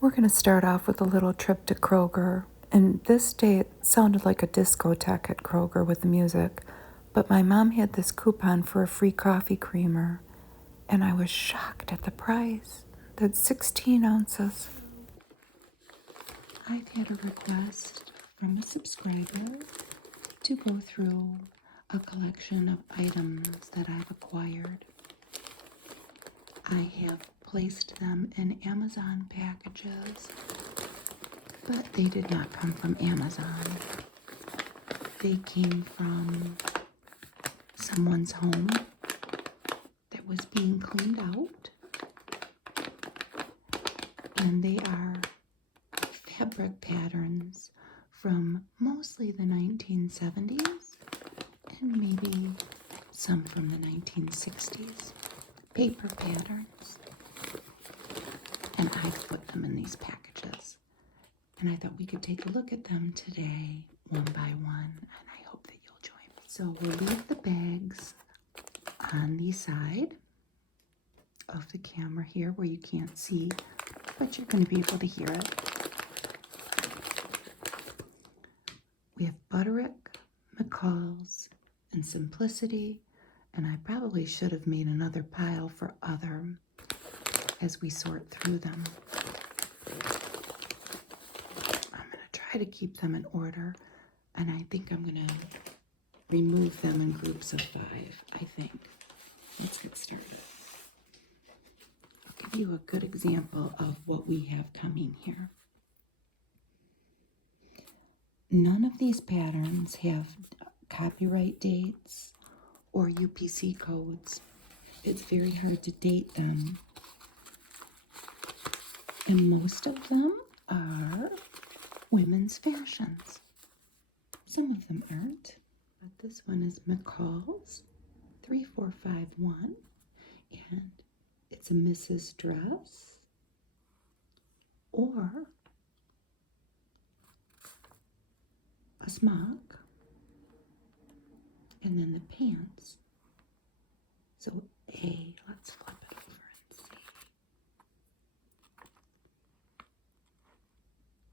We're going to start off with a little trip to Kroger. And this day it sounded like a discotheque at Kroger with the music, but my mom had this coupon for a free coffee creamer, and I was shocked at the price. That's 16 ounces. I've had a request from a subscriber to go through a collection of items that I've acquired. I have placed them in Amazon packages, but they did not come from Amazon. They came from someone's home that was being cleaned out, and they are fabric patterns from mostly the 1970s and maybe some from the 1960s. Paper patterns. And I put them in these packages. And I thought we could take a look at them today, one by one, and I hope that you'll join me. So we'll leave the bags on the side of the camera here where you can't see, but you're going to be able to hear it. We have Butterick, McCall's, and Simplicity, and I probably should have made another pile for other as we sort through them. I'm going to try to keep them in order, and I think I'm going to remove them in groups of 5, I think. Let's get started. I'll give you a good example of what we have coming here. None of these patterns have copyright dates or UPC codes. It's very hard to date them. And most of them are women's fashions. Some of them aren't, but this one is McCall's 3451, and it's a Mrs. dress or a smock, and then the pants. So let's flip it over and see.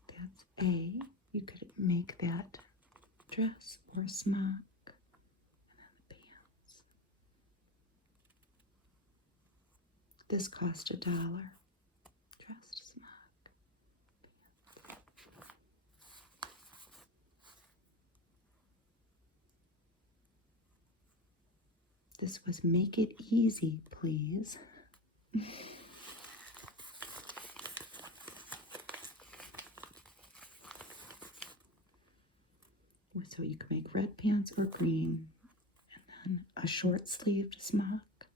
That's A. You could make that dress or smock, and then the pants. This cost $1. Dress, smock, pants. This was Make It Easy, Please. So you can make red pants or green, and then a short sleeved smock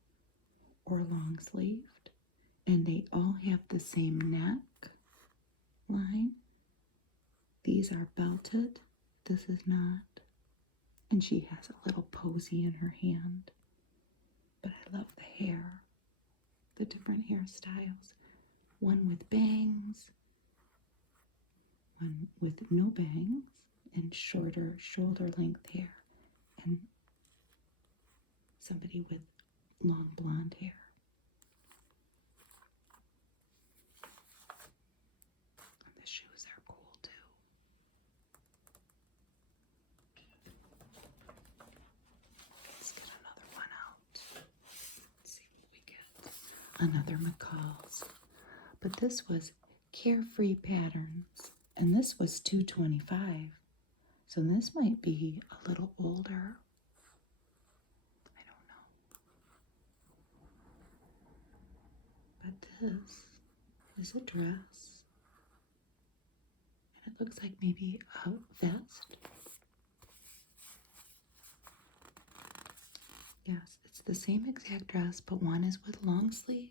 or long sleeved, and they all have the same neck line. These are belted, this is not, and she has a little posy in her hand. But I love the hair, the different hairstyles. One with bangs, one with no bangs, and shorter shoulder length hair, and somebody with long blonde hair. And the shoes are cool too. Let's get another one out. Let's see what we get. Another McCall's. But this was Carefree Patterns, and this was $2.25. So this might be a little older. I don't know. But this is a dress. And it looks like maybe a vest. Yes, it's the same exact dress, but one is with long sleeves,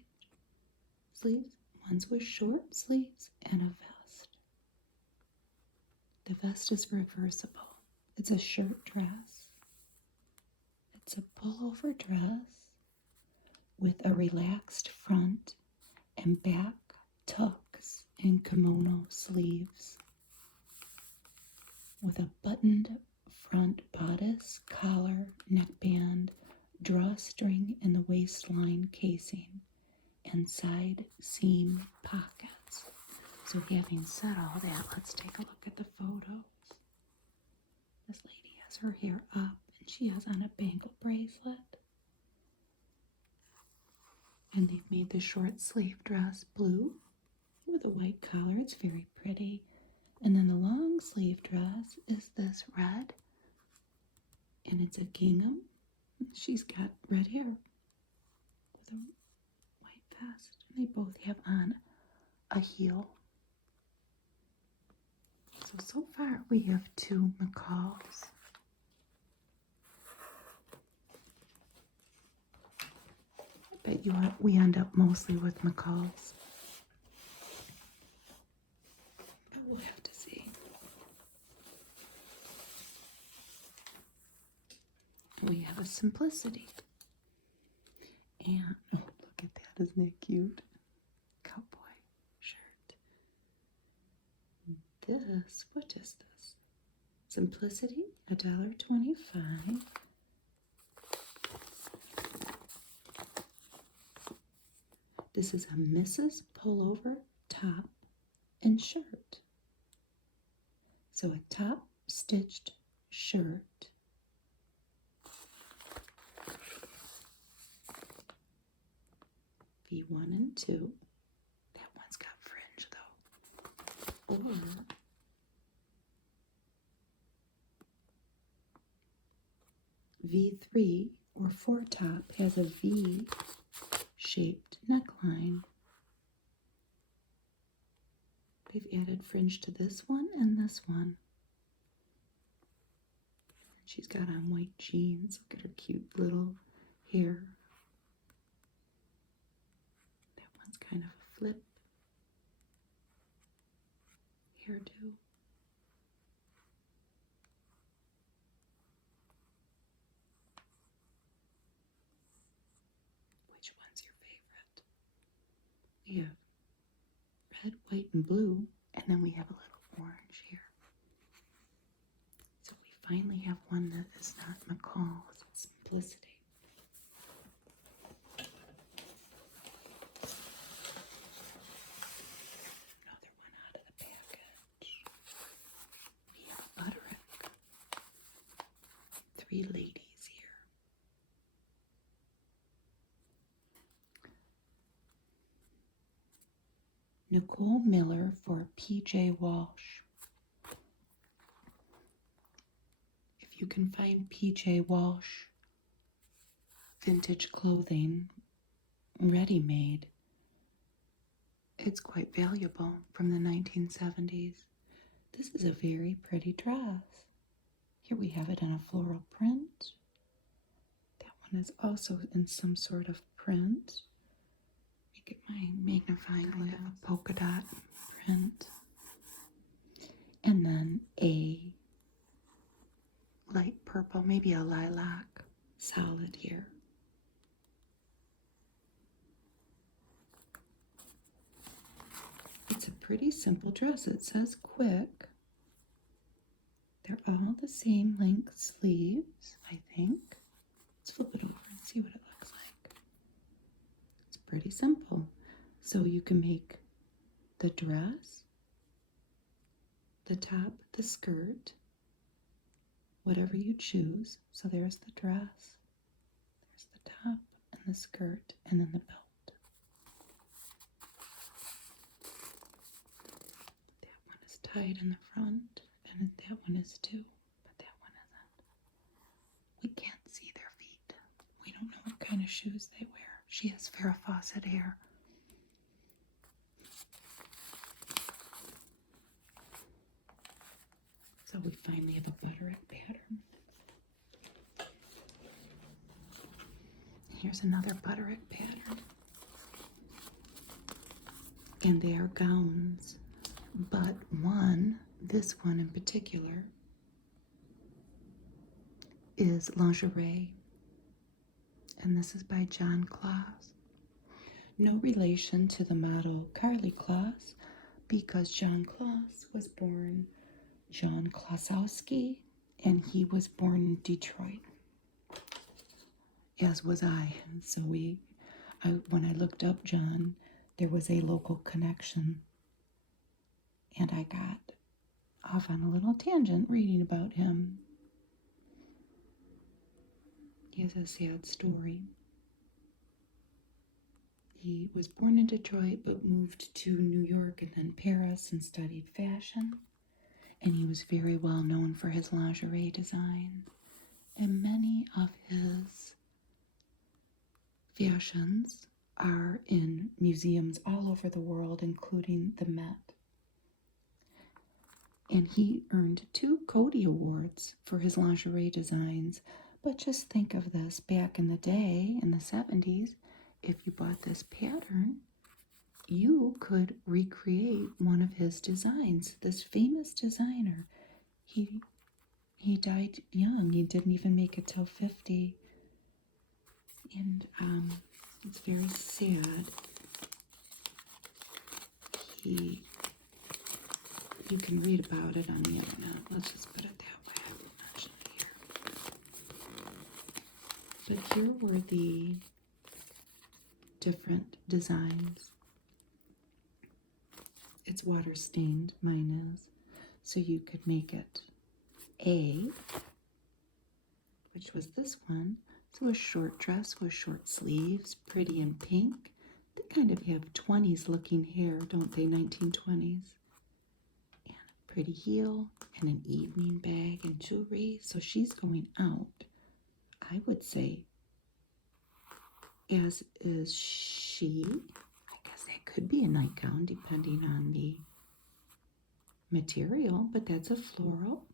one's with short sleeves, and a vest. The vest is reversible. It's a shirt dress. It's a pullover dress with a relaxed front and back tucks and kimono sleeves, with a buttoned front bodice, collar, neckband, drawstring in the waistline casing, and side seam pockets. So having said all that, let's take a look at the photos. This lady has her hair up and she has on a bangle bracelet. And they've made the short sleeve dress blue with a white collar. It's very pretty. And then the long sleeve dress is this red. And it's a gingham. She's got red hair with a white vest. And they both have on a heel. So far we have 2 McCalls. I bet we end up mostly with McCalls. But we'll have to see. We have a Simplicity. And, oh, look at that. Isn't that cute? Cowboy shirt. This, what is this? Simplicity, $1.25. This is a Mrs. Pullover top and shirt. So a top stitched shirt. V1 and 2. That one's got fringe though. Or V3 or 4 top has a V-shaped neckline. They've added fringe to this one and this one. She's got on white jeans. Look at her cute little hair. That one's kind of a flip hairdo. Which one's your favorite? We have red, white, and blue, and then we have a little orange here. So we finally have one that is not McCall's, it's Simplicity. Another one out of the package. We have Butterick. 3 ladies here. Nicole Miller for PJ Walsh. If you can find PJ Walsh vintage clothing ready-made, it's quite valuable from the 1970s. This is a very pretty dress. Here we have it in a floral print. That one is also in some sort of print. Get my magnifying glass, a polka dot print, and then a light purple, maybe a lilac solid here. It's a pretty simple dress. It says quick. They're all the same length sleeves, I think. Let's flip it over and see what it looks like. Pretty simple. So you can make the dress, the top, the skirt, whatever you choose. So there's the dress, there's the top and the skirt, and then the belt. That one is tied in the front, and that one is too, but that one isn't. We can't see their feet. We don't know what kind of shoes they wear. She has Farrah Fawcett hair. So we finally have a Butterick pattern. Here's another Butterick pattern. And they are gowns. But this one in particular, is lingerie. And this is by John Kloss. No relation to the model Karlie Kloss, because John Kloss was born John Klossowski, and he was born in Detroit, as was I. So when I looked up John, there was a local connection. and I got off on a little tangent reading about him. He has a sad story. He was born in Detroit but moved to New York and then Paris and studied fashion. And he was very well known for his lingerie design. And many of his fashions are in museums all over the world, including the Met. And he earned 2 Coty Awards for his lingerie designs. But just think of this, back in the day, in the 70s, if you bought this pattern, you could recreate one of his designs. This famous designer, he died young. He didn't even make it till 50. And it's very sad. You can read about it on the internet. Let's just put it that way. I will mention it here. But here were the different designs. It's water stained, mine is. So you could make it A, which was this one. So a short dress with short sleeves, pretty in pink. They kind of have 20s looking hair, don't they? 1920s. And a pretty heel and an evening bag and jewelry. So she's going out, I would say, as is she. I guess that could be a nightgown depending on the material, but that's a floral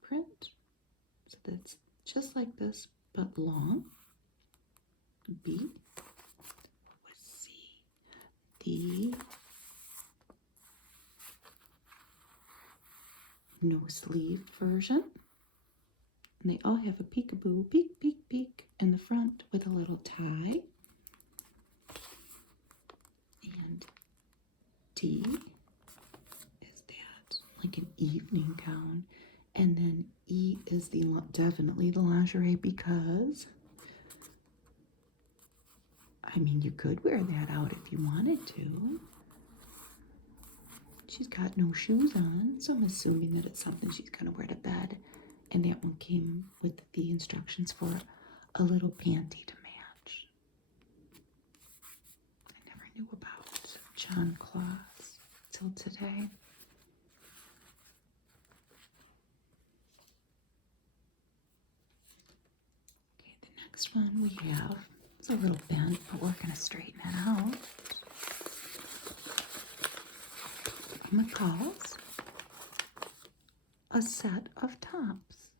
print. So that's just like this, but long. B. What was C? The no sleeve version. And they all have a peekaboo, peek, peek, peek in the front with a little tie. And D is that, like an evening gown. And then E is definitely the lingerie, because, I mean, you could wear that out if you wanted to. She's got no shoes on, so I'm assuming that it's something she's going to wear to bed. And that one came with the instructions for a little panty to match. I never knew about John Kloss till today. Okay, the next one we have is a little bent, but we're going to straighten it out. McCall's a set of tops,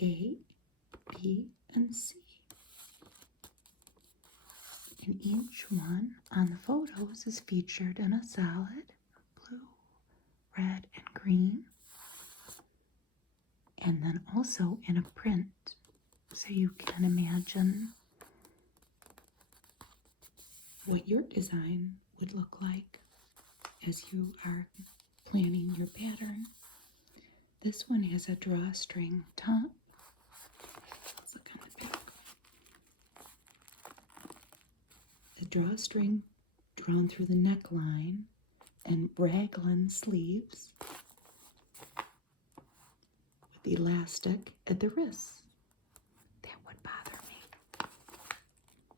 A, B, and C. And each one on the photos is featured in a solid blue, red, and green. And then also in a print. So you can imagine what your design would look like as you are planning your pattern. This one has a drawstring top. Let's look on the back. The drawstring drawn through the neckline and raglan sleeves with elastic at the wrists. That would bother me.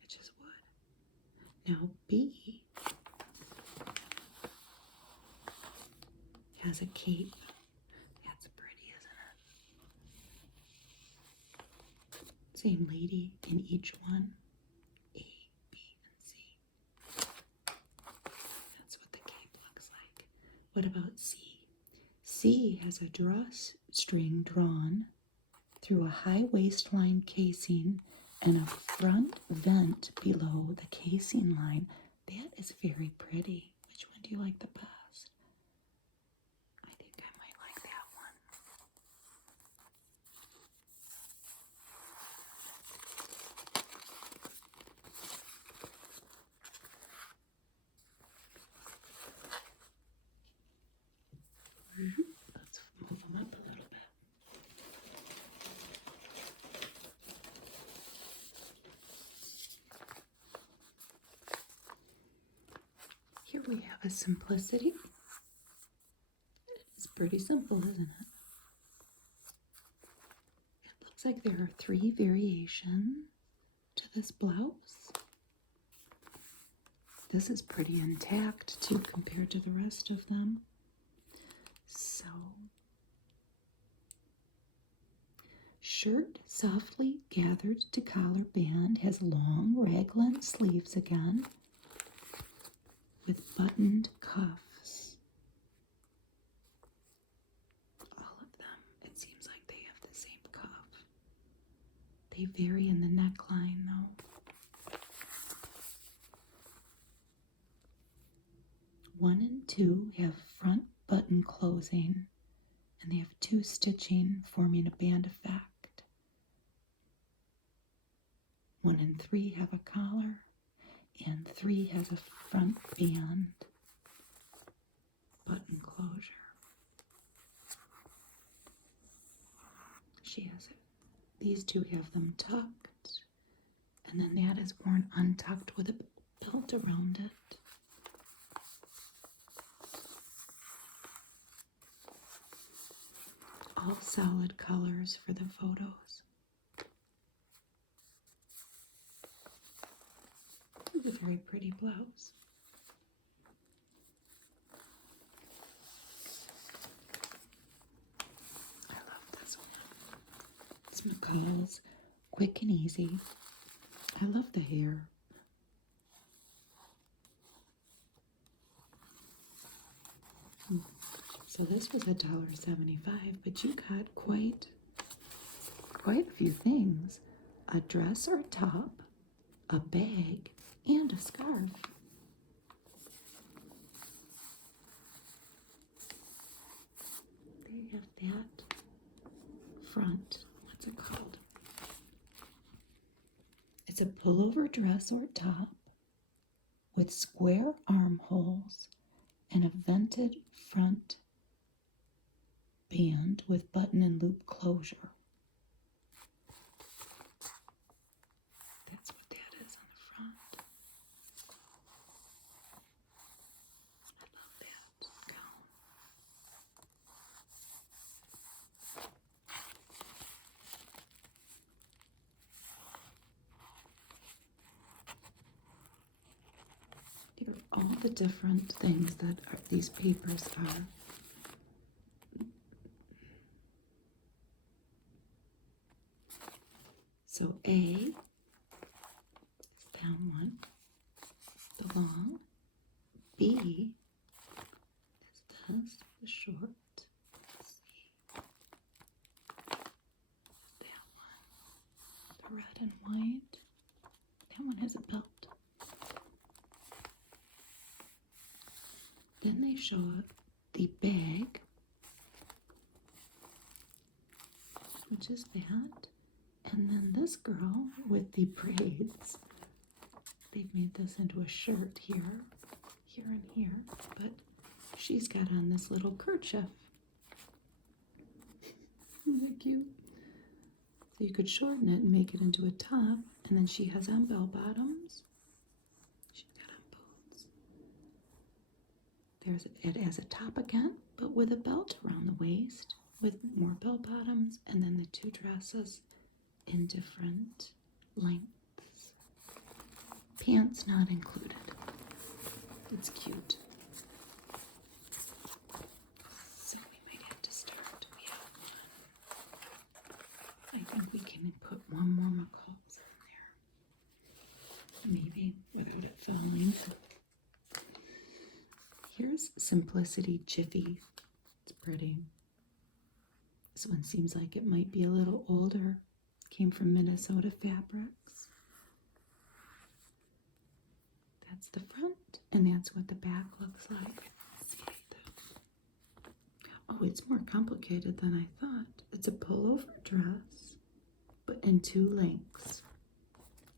It just would. Now B has a cape. That's pretty, isn't it? Same lady in each one. A, B, and C. That's what the cape looks like. What about C? C has a drawstring drawn through a high waistline casing and a front vent below the casing line. That is very pretty. Which one do you like the best? I think I might like that one. Let's move them up a little bit. Here we have a simplicity. pretty simple, isn't it? It looks like there are 3 variations to this blouse. This is pretty intact too compared to the rest of them. So, shirt softly gathered to collar band, has long raglan sleeves again with buttoned cuffs. All of them, it seems like they have the same cuff. They vary in the neckline though. 1 and 2 have front button closing, and they have 2 stitching forming a band effect. 1 and 3 have a collar, and 3 has a front band button closure. She has it. These 2 have them tucked, and then that is worn untucked with a belt around it. All solid colors for the photos. It's a very pretty blouse. I love this one. It's McCall's Quick and Easy. I love the hair. So this was $1.75, but you got quite a few things. A dress or a top, a bag, and a scarf. They have that front. What's it called? It's a pullover dress or top with square armholes and a vented front band with button and loop closure. That's what that is on the front. I love that gown. Here are all the different things that these papers are. So A is down one, the long. B is this, the short. C, that one, the red and white. That one has a belt. Then they show the bag, which is that. And then this girl with the braids, they've made this into a shirt here, and here, but she's got on this little kerchief. Isn't that cute? So you could shorten it and make it into a top, and then she has on bell bottoms. She's got on boots. There's it as a top again, but with a belt around the waist, with more bell bottoms, and then the 2 dresses in different lengths. Pants not included. It's cute. So we might have to start. We have one. I think we can put one more McCall's in there. Maybe without it falling. Here's Simplicity Jiffy. It's pretty. This one seems like it might be a little older. Came from Minnesota Fabrics. That's the front, and that's what the back looks like. Let's see oh, it's more complicated than I thought. It's a pullover dress, but in 2 lengths.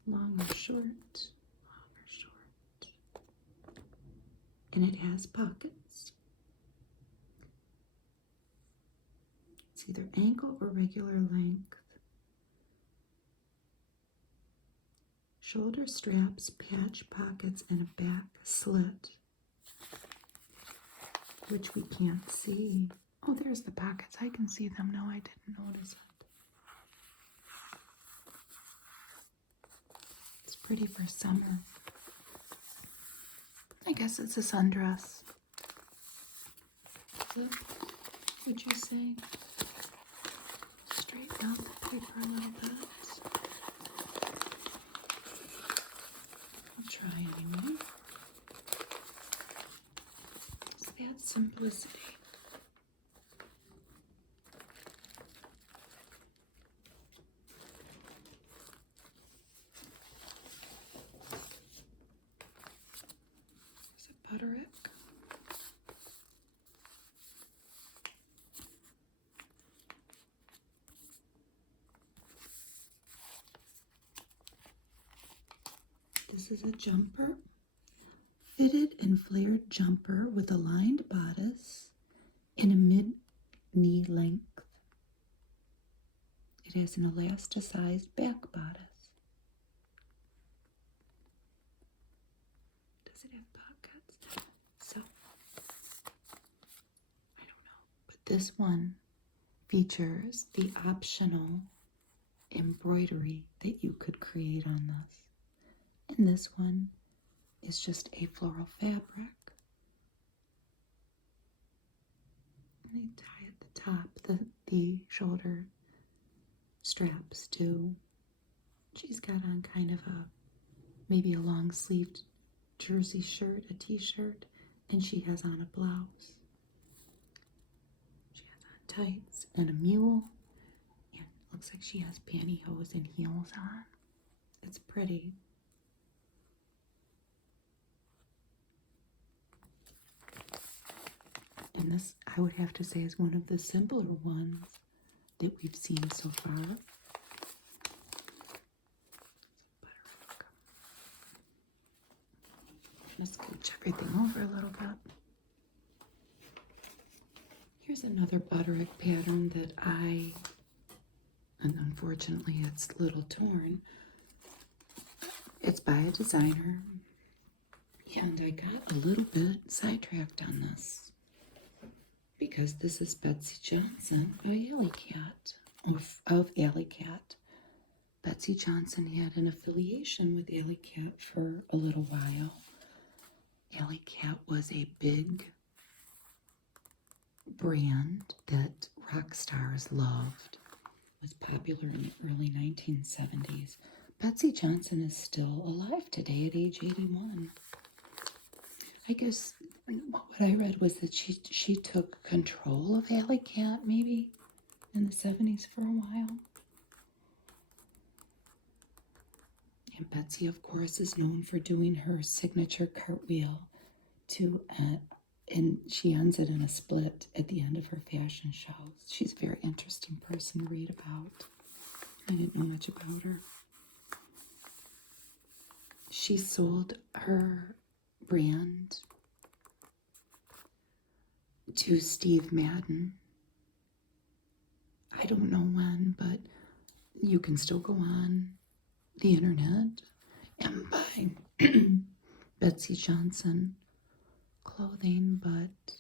Long or short, long or short. And it has pockets. It's either ankle or regular length. Shoulder straps, patch pockets, and a back slit, which we can't see. Oh, there's the pockets. I can see them now. I didn't notice it. It's pretty for summer. I guess it's a sundress. Would you say? Straighten out the paper a little bit. I'll try anyway. It's that simplicity. There's a butterick. This is a jumper, fitted and flared jumper with a lined bodice in a mid-knee length. It has an elasticized back bodice. Does it have pockets? So, I don't know. But this one features the optional embroidery that you could create on this. And this one is just a floral fabric. And they tie at the top the shoulder straps too. She's got on kind of maybe a long sleeved jersey shirt, a t-shirt, and she has on a blouse. She has on tights and a mule, and it looks like she has pantyhose and heels on. It's pretty. And this, I would have to say, is one of the simpler ones that we've seen so far. Just scooch everything over a little bit. Here's another butterick pattern that and unfortunately it's a little torn. It's by a designer, and I got a little bit sidetracked on this, because this is Betsy Johnson of Appliqu. Betsy Johnson had an affiliation with Appliqu for a little while. Appliqu was a big brand that rock stars loved. It was popular in the early 1970s. Betsy Johnson is still alive today at age 81. I guess what I read was that she took control of Appliqu maybe in the 70s for a while. And Betsy, of course, is known for doing her signature cartwheel and she ends it in a split at the end of her fashion shows. She's a very interesting person to read about. I didn't know much about her. She sold her brand to Steve Madden. I don't know when, but you can still go on the internet and buy Betsy Johnson clothing, but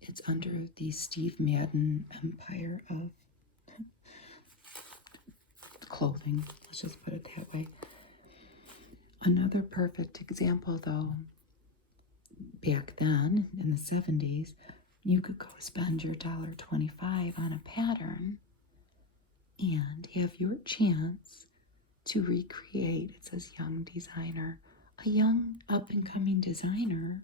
it's under the Steve Madden empire of clothing. Let's just put it that way. Another perfect example, though, back then in the 70s, you could go spend your $1.25 on a pattern and have your chance to recreate, it says young designer, a young up-and-coming designer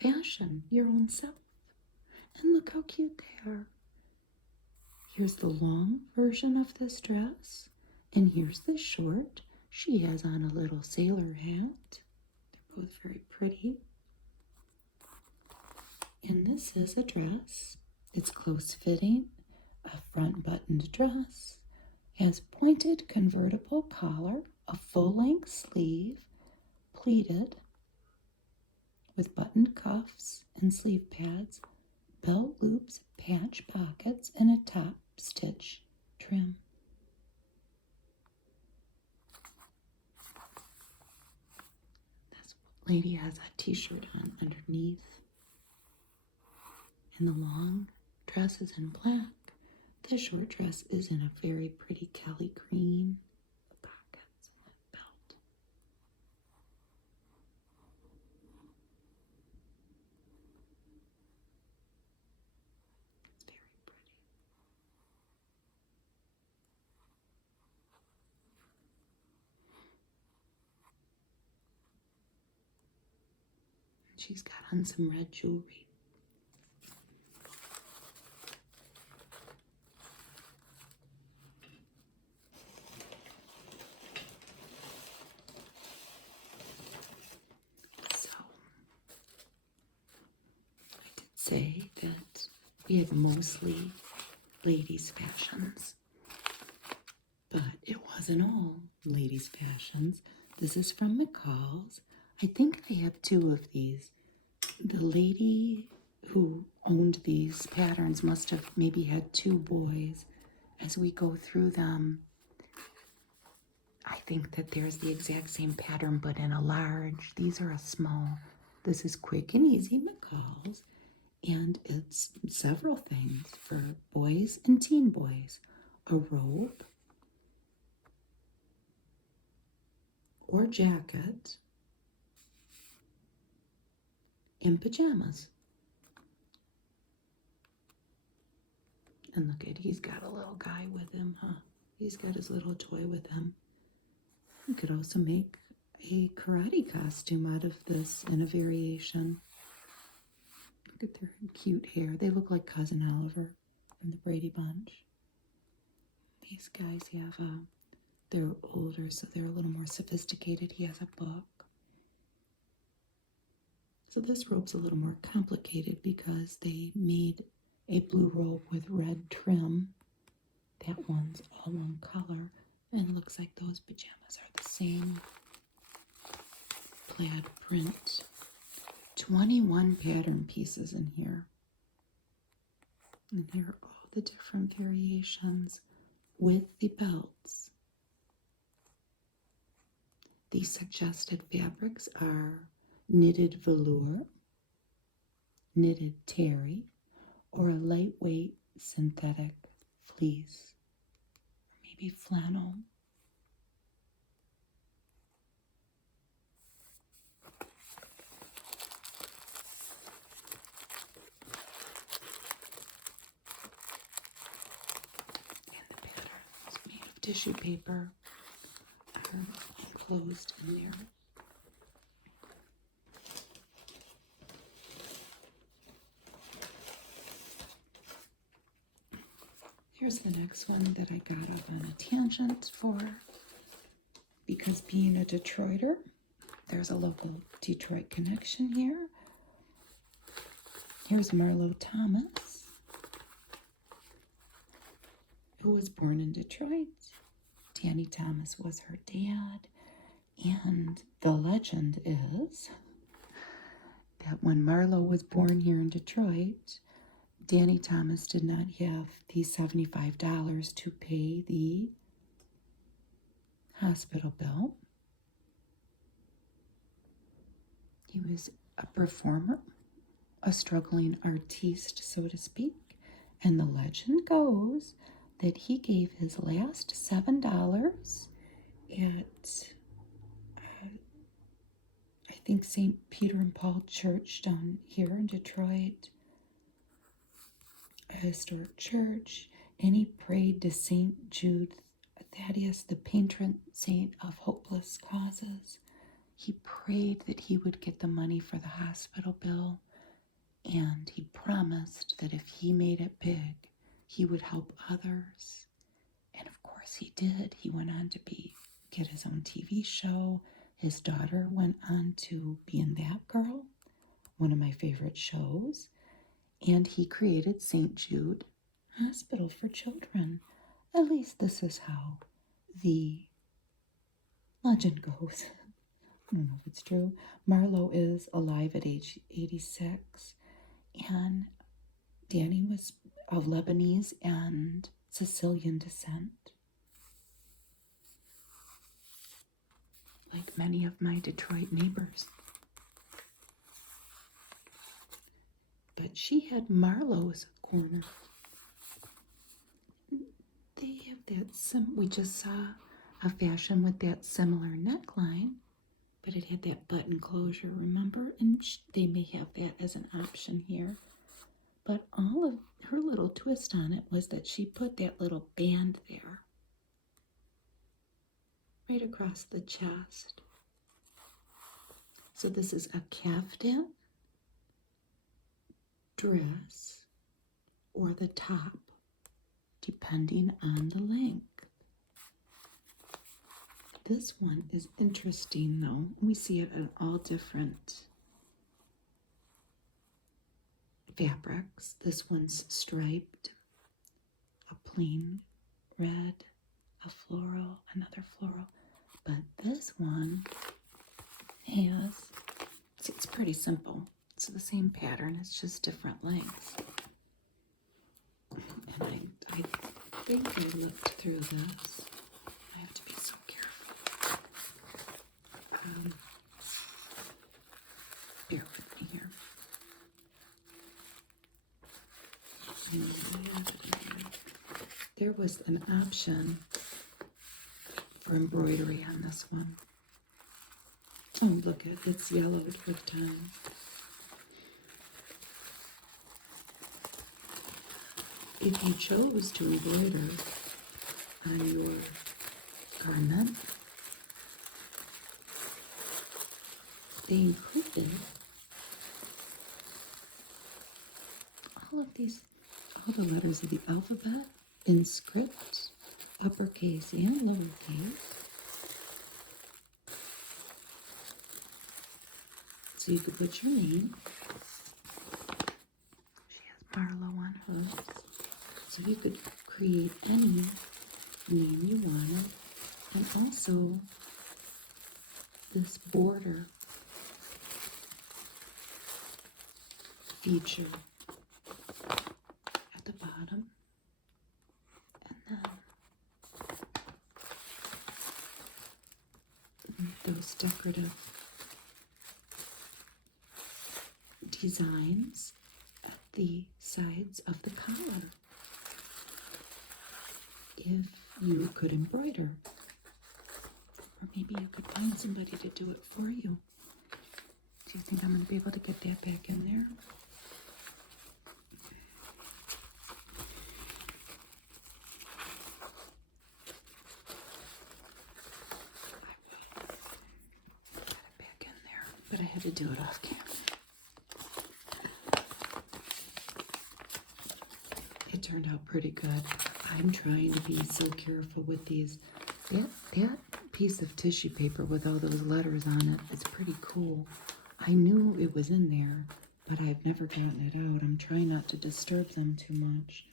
fashion, your own self. And look how cute they are. Here's the long version of this dress, and here's the short. She has on a little sailor hat. They're both very pretty. And this is a dress. It's close fitting, a front buttoned dress, has pointed convertible collar, a full-length sleeve, pleated, with buttoned cuffs and sleeve pads, belt loops, patch pockets, and a top stitch trim. This lady has a t-shirt on underneath. And the long dress is in black. The short dress is in a very pretty Kelly green. The pockets and the belt. It's very pretty. And she's got on some red jewelry. Say that we had mostly ladies' fashions, but it wasn't all ladies' fashions. This is from McCall's. I think they have two of these. The lady who owned these patterns must have maybe had two boys. As we go through them, I think that there's the exact same pattern, but in a large. These are a small. This is Quick and Easy McCall's. And it's several things for boys and teen boys. A robe or jacket and pajamas. And look at, he's got a little guy with him, huh? He's got his little toy with him. You could also make a karate costume out of this in a variation. Look at their cute hair. They look like Cousin Oliver from the Brady Bunch. These guys have they're older, so they're a little more sophisticated. He has a book. So this robe's a little more complicated because they made a blue robe with red trim. That one's all one color. And it looks like those pajamas are the same plaid print. 21 pattern pieces in here. And here are all the different variations with the belts. The suggested fabrics are knitted velour, knitted terry, or a lightweight synthetic fleece, or maybe flannel. Tissue paper are enclosed in there. Here's the next one that I got off on a tangent for, because being a Detroiter, there's a local Detroit connection here. Here's Marlo Thomas, who was born in Detroit. Danny Thomas was her dad, and the legend is that when Marlo was born here in Detroit, Danny Thomas did not have the $75 to pay the hospital bill. He was a performer, a struggling artiste, so to speak, and the legend goes that he gave his last $7 at, I think, St. Peter and Paul Church down here in Detroit, a historic church, and he prayed to St. Jude Thaddeus, the patron saint of hopeless causes. He prayed that he would get the money for the hospital bill, and he promised that if he made it big, he would help others. And of course he did. He went on to get his own TV show. His daughter went on to be in That Girl, one of my favorite shows. And he created St. Jude Hospital for Children. At least this is how the legend goes. I don't know if it's true. Marlo is alive at age 86. And Danny was of Lebanese and Sicilian descent, like many of my Detroit neighbors. But she had Marlo's corner. They have that we just saw a fashion with that similar neckline, but it had that button closure, remember? And they may have that as an option here. But all of her little twist on it was that she put that little band there, right across the chest. So this is a caftan dress or the top, depending on the length. This one is interesting though. We see it in all different fabrics. This one's striped, a plain red, a floral, another floral. But this one has, it's pretty simple. It's the same pattern, it's just different lengths. And I think I looked through this. I have to be so careful. Bear with me here. There was an option for embroidery on this one. Oh, look, it's yellowed with time. If you chose to embroider on your garment, they included all the letters of the alphabet in script, uppercase and lowercase. So you could put your name. She has Marlo on hers. So you could create any name you wanted. And also this border feature at the bottom. And then those decorative designs at the sides of the collar. If you could embroider, or maybe you could find somebody to do it for you. Do you think I'm going to be able to get that back in there? Get it back in there, but I had to do it off camera. It turned out pretty good. I'm trying to be so careful with these. That piece of tissue paper with all those letters on it is pretty cool. I knew it was in there, but I've never gotten it out. I'm trying not to disturb them too much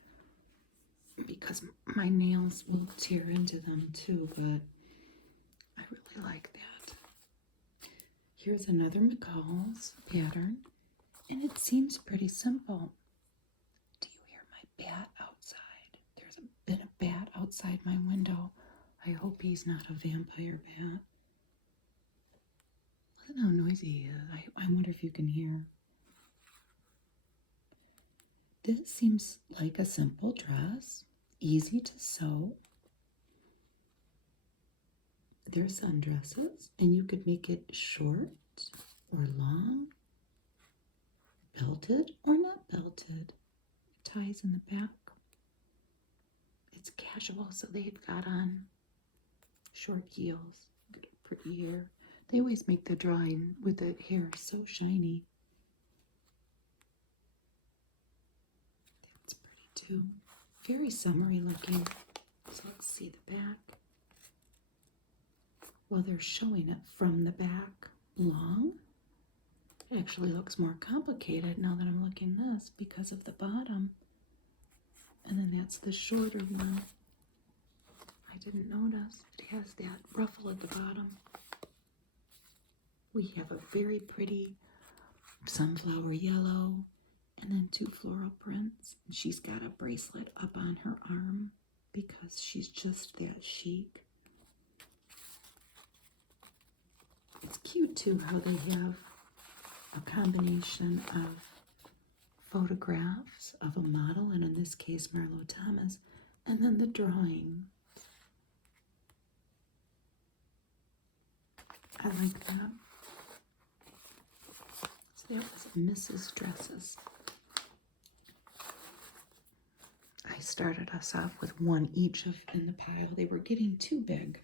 because my nails will tear into them too, but I really like that. Here's another McCall's pattern, and it seems pretty simple. Do you hear my bat outside? There's been a bat outside my window. I hope he's not a vampire bat. Listen how noisy he is. I wonder if you can hear. This seems like a simple dress, easy to sew. They're sundresses, and you could make it short or long, belted or not belted. Ties in the back. It's casual, so they've got on short heels. Look at pretty hair. They always make the drawing with the hair so shiny. That's pretty too. Very summery looking. So let's see the back. Well, they're showing it from the back long. It actually looks more complicated now that I'm looking this because of the bottom. And then that's the shorter one. I didn't notice. It has that ruffle at the bottom. We have a very pretty sunflower yellow and then two floral prints. And she's got a bracelet up on her arm because she's just that chic. It's cute too how they have a combination of photographs of a model, and in this case, Marlo Thomas, and then the drawing. I like that. So that was Mrs. Dresses. I started us off with one each of in the pile. They were getting too big.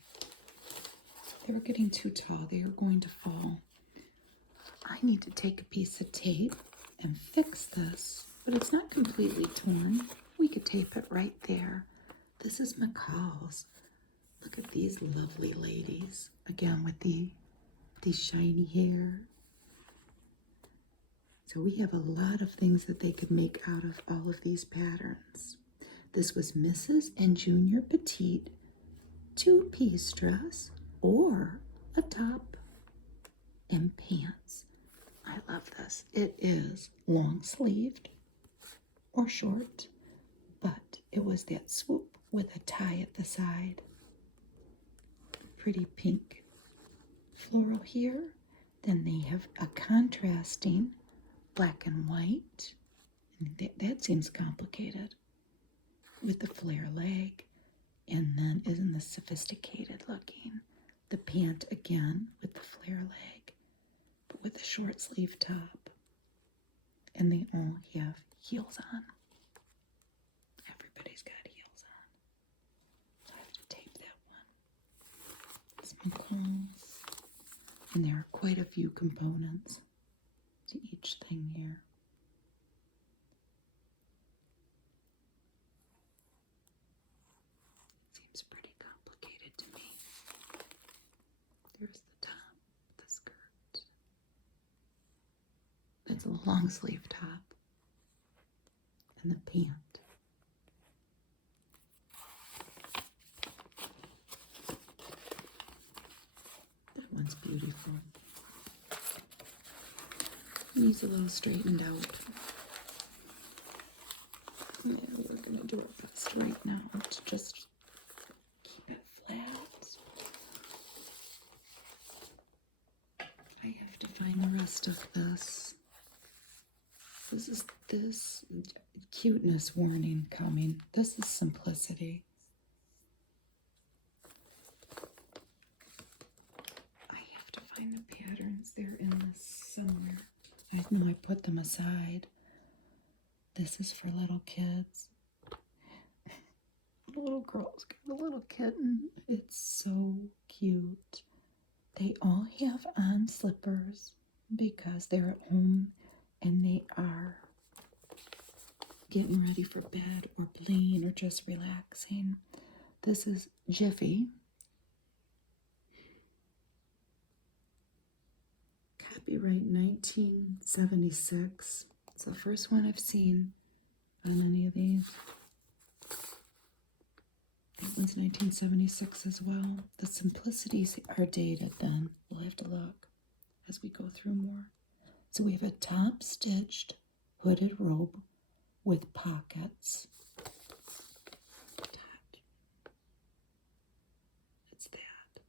They were getting too tall. They were going to fall. I need to take a piece of tape and fix this, but it's not completely torn. We could tape it right there. This is McCall's. Look at these lovely ladies. Again, with the shiny hair. So we have a lot of things that they could make out of all of these patterns. This was Mrs. and Junior Petite two-piece dress or a top and pants. I love this. It is long-sleeved or short, but it was that swoop with a tie at the side. Pretty pink floral here. Then they have a contrasting black and white. And that seems complicated with the flare leg. And then isn't this sophisticated looking? The pant again with the flare leg, but with a short sleeve top. And they all have heels on. Everybody's got heels on. I have to tape that one. It's McCall's. And there are quite a few components to each thing here. Seems pretty complicated to me. There's the top, the skirt. It's a long sleeve top. And the pant. That one's beautiful. Needs a little straightened out. Yeah, we're going to do our best right now to just keep it flat. I have to find the rest of this. This is this cuteness warning coming. This is simplicity. I have to find the patterns. They're in this somewhere. I know I put them aside. This is for little kids. The little girl's got a little kitten. It's so cute. They all have on slippers because they're at home and they are getting ready for bed or playing or just relaxing. This is Jiffy. Copyright 1976. It's the first one I've seen on any of these. That one's 1976 as well. The simplicities are dated then. We'll have to look as we go through more. So we have a top stitched hooded robe with pockets. It's that.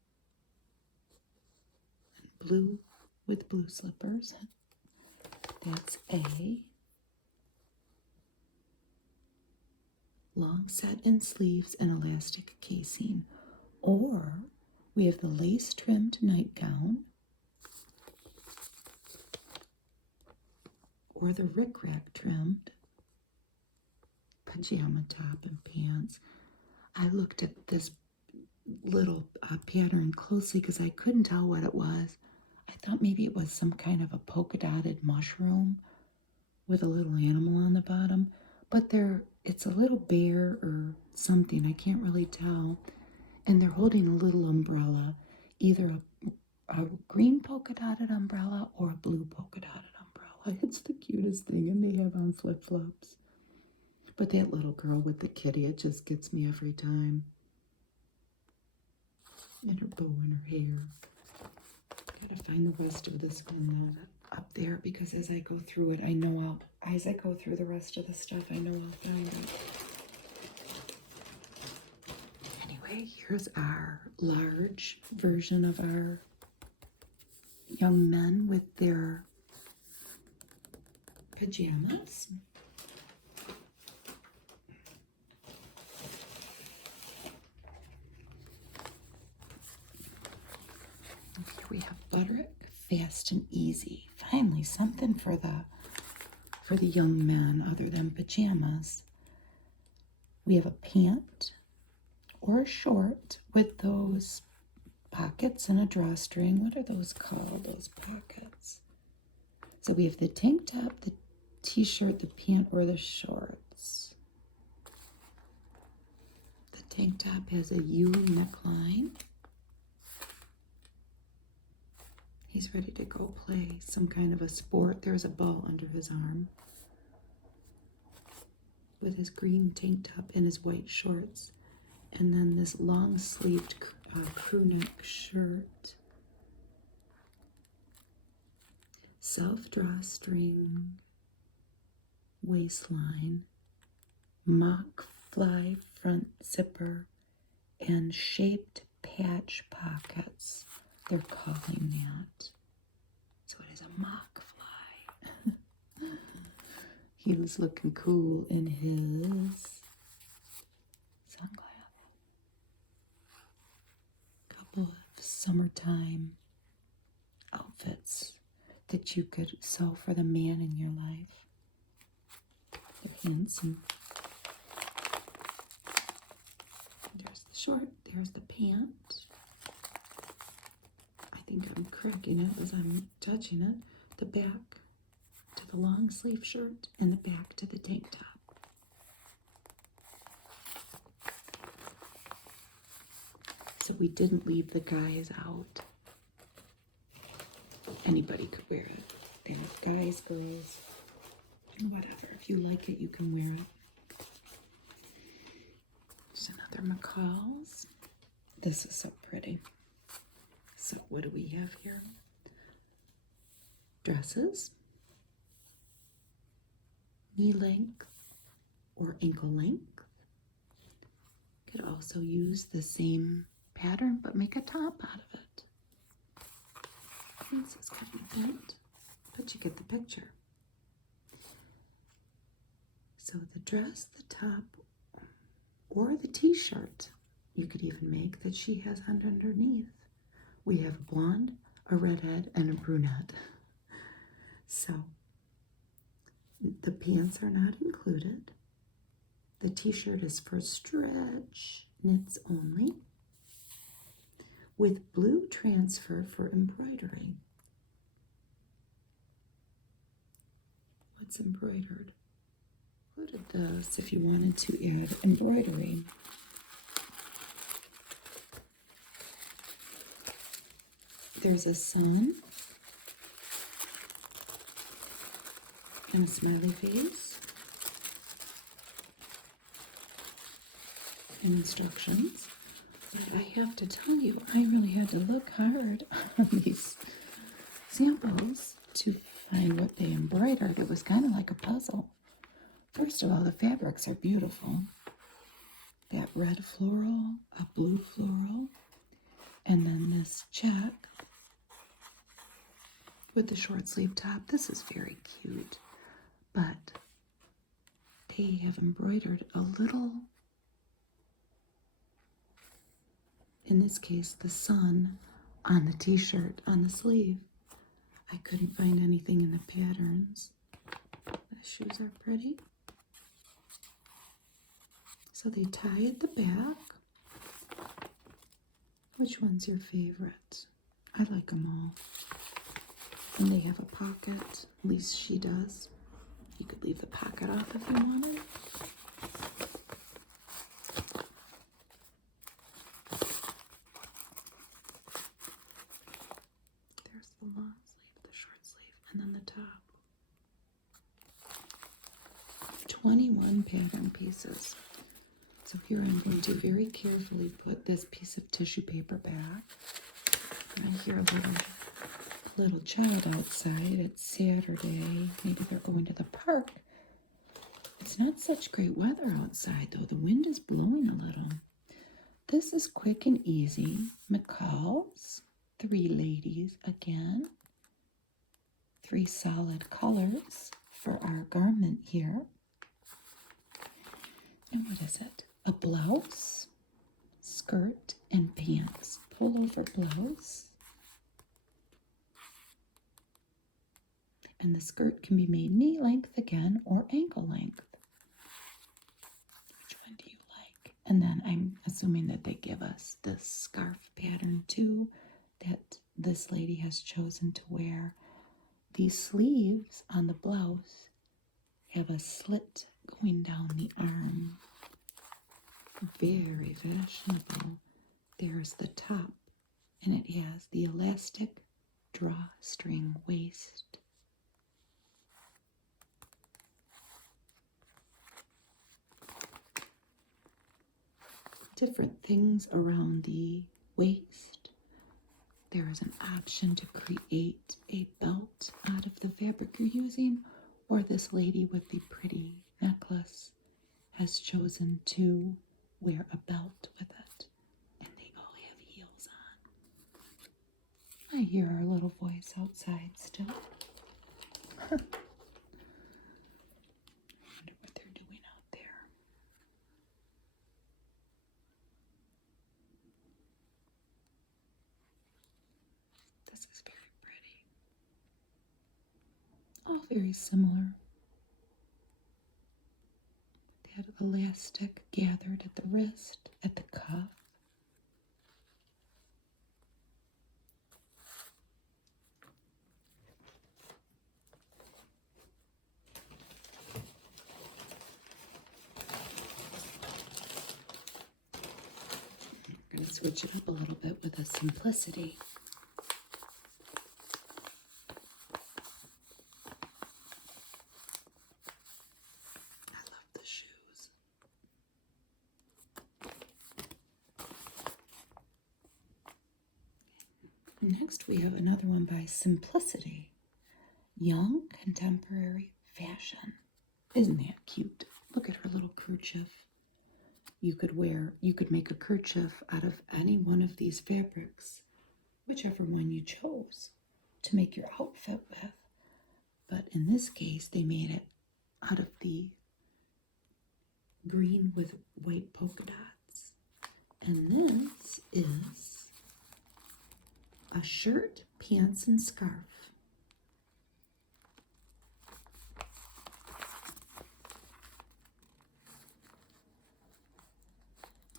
And blue with blue slippers. That's a long set in sleeves and elastic casing. Or we have the lace trimmed nightgown or the rickrack trimmed pajama top and pants. I looked at this little pattern closely because I couldn't tell what it was. I thought maybe it was some kind of a polka dotted mushroom with a little animal on the bottom, but it's a little bear or something. I can't really tell. And they're holding a little umbrella, either a green polka dotted umbrella or a blue polka dotted umbrella. It's the cutest thing, and they have on flip-flops. But that little girl with the kitty, it just gets me every time. And her bow in her hair. Gotta find the rest of this one up there, because as I go through it, I know as I go through the rest of the stuff, I know I'll find it. Anyway, here's our large version of our young men with their pajamas. fast and easy. Finally, something for the young men other than pajamas. We have a pant or a short with those pockets and a drawstring. What are those called, those pockets? So we have the tank top, the t-shirt, the pant, or the shorts. The tank top has a U neckline. He's ready to go play some kind of a sport. There's a ball under his arm with his green tank top and his white shorts. And then this long-sleeved crew neck shirt. Self-drawstring waistline. Mock fly front zipper. And shaped patch pockets. They're calling that. So it is a mock fly. He was looking cool in his sunglasses. Couple of summertime outfits that you could sew for the man in your life. They're handsome. There's the short, there's the pant. I think I'm cracking it as I'm touching it. The back to the long sleeve shirt and the back to the tank top. So we didn't leave the guys out. Anybody could wear it. They have guys, girls, whatever. If you like it, you can wear it. There's another McCall's. This is so pretty. So what do we have here? Dresses, knee length or ankle length. Could also use the same pattern but make a top out of it. This is kind of bent, but you get the picture. So the dress, the top, or the t-shirt you could even make that she has on underneath. We have a blonde, a redhead, and a brunette. So the pants are not included. The t-shirt is for stretch, knits only, with blue transfer for embroidery. What's embroidered? Look at this if you wanted to add embroidery. There's a sun and a smiley face and instructions. But I have to tell you, I really had to look hard on these samples to find what they embroidered. It was kind of like a puzzle. First of all, the fabrics are beautiful. That red floral, a blue floral, and then this check with the short sleeve top. This is very cute, but they have embroidered a little, in this case, the sun on the t-shirt on the sleeve. I couldn't find anything in the patterns. The shoes are pretty. So they tie at the back. Which one's your favorite? I like them all. And they have a pocket, at least she does. You could leave the pocket off if you wanted. There's the long sleeve, the short sleeve, and then the top. 21 pattern pieces. So here I'm going to very carefully put this piece of tissue paper back. And I hear a little child outside. It's Saturday. Maybe they're going to the park. It's not such great weather outside, though. The wind is blowing a little. This is quick and easy. McCall's. 3 ladies again. 3 solid colors for our garment here. And what is it? A blouse, skirt, and pants. Pullover blouse. And the skirt can be made knee length again or ankle length. Which one do you like? And then I'm assuming that they give us this scarf pattern too that this lady has chosen to wear. These sleeves on the blouse have a slit going down the arm. Very fashionable. There's the top, and it has the elastic drawstring waist. Different things around the waist. There is an option to create a belt out of the fabric you're using, or this lady with the pretty necklace has chosen to wear a belt with it, and they all have heels on. I hear our little voice outside still. I wonder what they're doing out there. This is very pretty. All very similar. That elastic gathered at the wrist, at the cuff. We're going to switch it up a little bit with a simplicity. Next, we have another one by Simplicity. Young contemporary fashion. Isn't that cute? Look at her little kerchief. You could make a kerchief out of any one of these fabrics, whichever one you chose to make your outfit with. But in this case, they made it out of the green with white polka dots. And this is a shirt, pants, and scarf.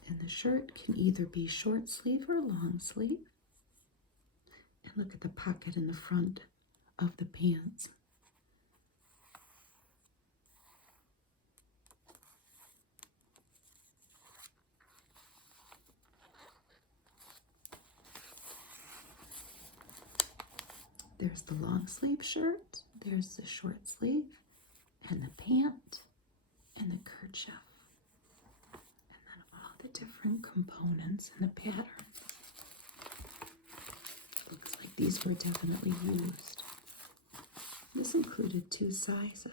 And the shirt can either be short sleeve or long sleeve. And look at the pocket in the front of the pants. There's the long sleeve shirt, there's the short sleeve, and the pant, and the kerchief. And then all the different components in the pattern. Looks like these were definitely used. This included 2 sizes.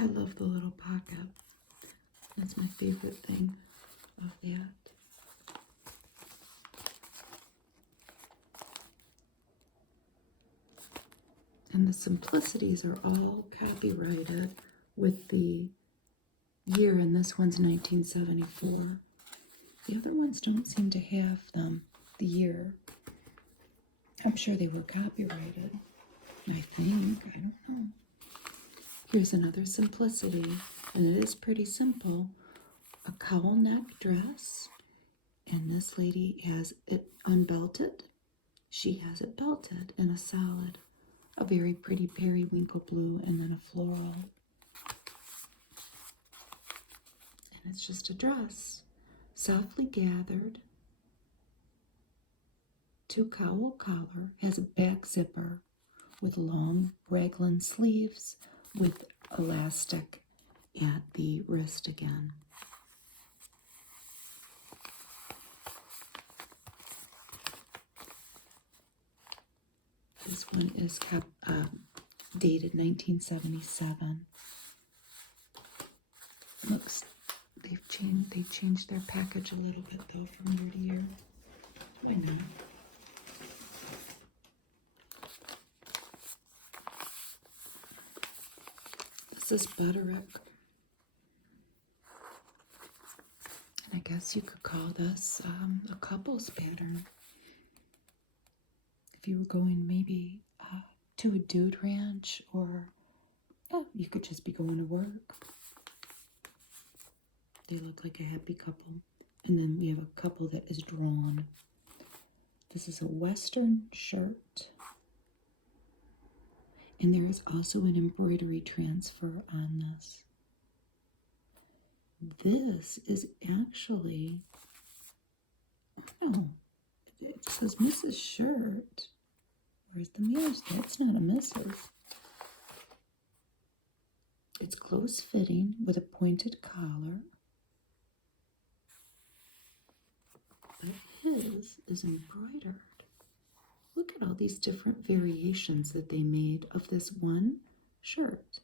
I love the little pocket. That's my favorite thing of that. And the simplicities are all copyrighted with the year, and this one's 1974. The other ones don't seem to have them, the year. I'm sure they were copyrighted. I think. I don't know. Here's another simplicity, and it is pretty simple. A cowl neck dress, and this lady has it unbelted. She has it belted in a solid, a very pretty periwinkle blue, and then a floral. And it's just a dress, softly gathered, 2 cowl collar, has a back zipper with long raglan sleeves with elastic at the wrist again. This one is dated 1977. Looks, they They changed their package a little bit though from year to year. Why not? This is Butterick. And I guess you could call this a couples pattern. If you were going maybe to a dude ranch, or you could just be going to work. They look like a happy couple. And then we have a couple that is drawn. This is a Western shirt. And there is also an embroidery transfer on this. This is actually, oh no, it says Mrs. Shirt. Where's the mirrors? That's not a Mrs. It's close fitting with a pointed collar. But his is embroidered. Look at all these different variations that they made of this one shirt.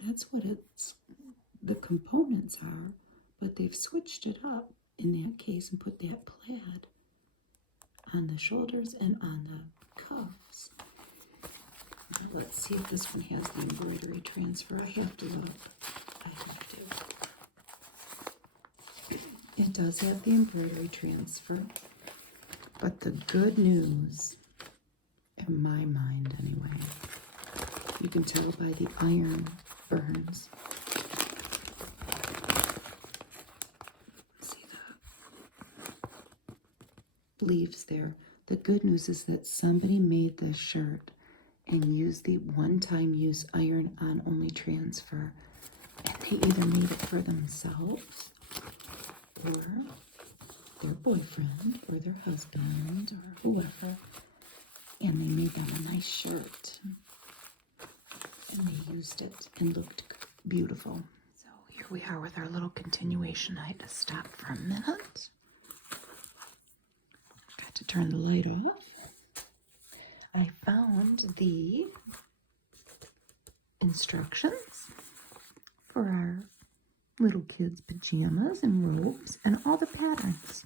That's what the components are, but they've switched it up in that case and put that plaid on the shoulders and on the cuffs. Now let's see if this one has the embroidery transfer. I have to look. I have to. It does have the embroidery transfer, but the good news, in my mind anyway, you can tell by the iron burns. See the leaves there. The good news is that somebody made this shirt and used the one-time use iron on only transfer, and they either made it for themselves or their boyfriend or their husband or whoever, and they made them a nice shirt and they used it and looked beautiful. So here we are with our little continuation. I had to stop for a minute. Got to turn the light off. I found the instructions for our little kids' pajamas and robes and all the patterns.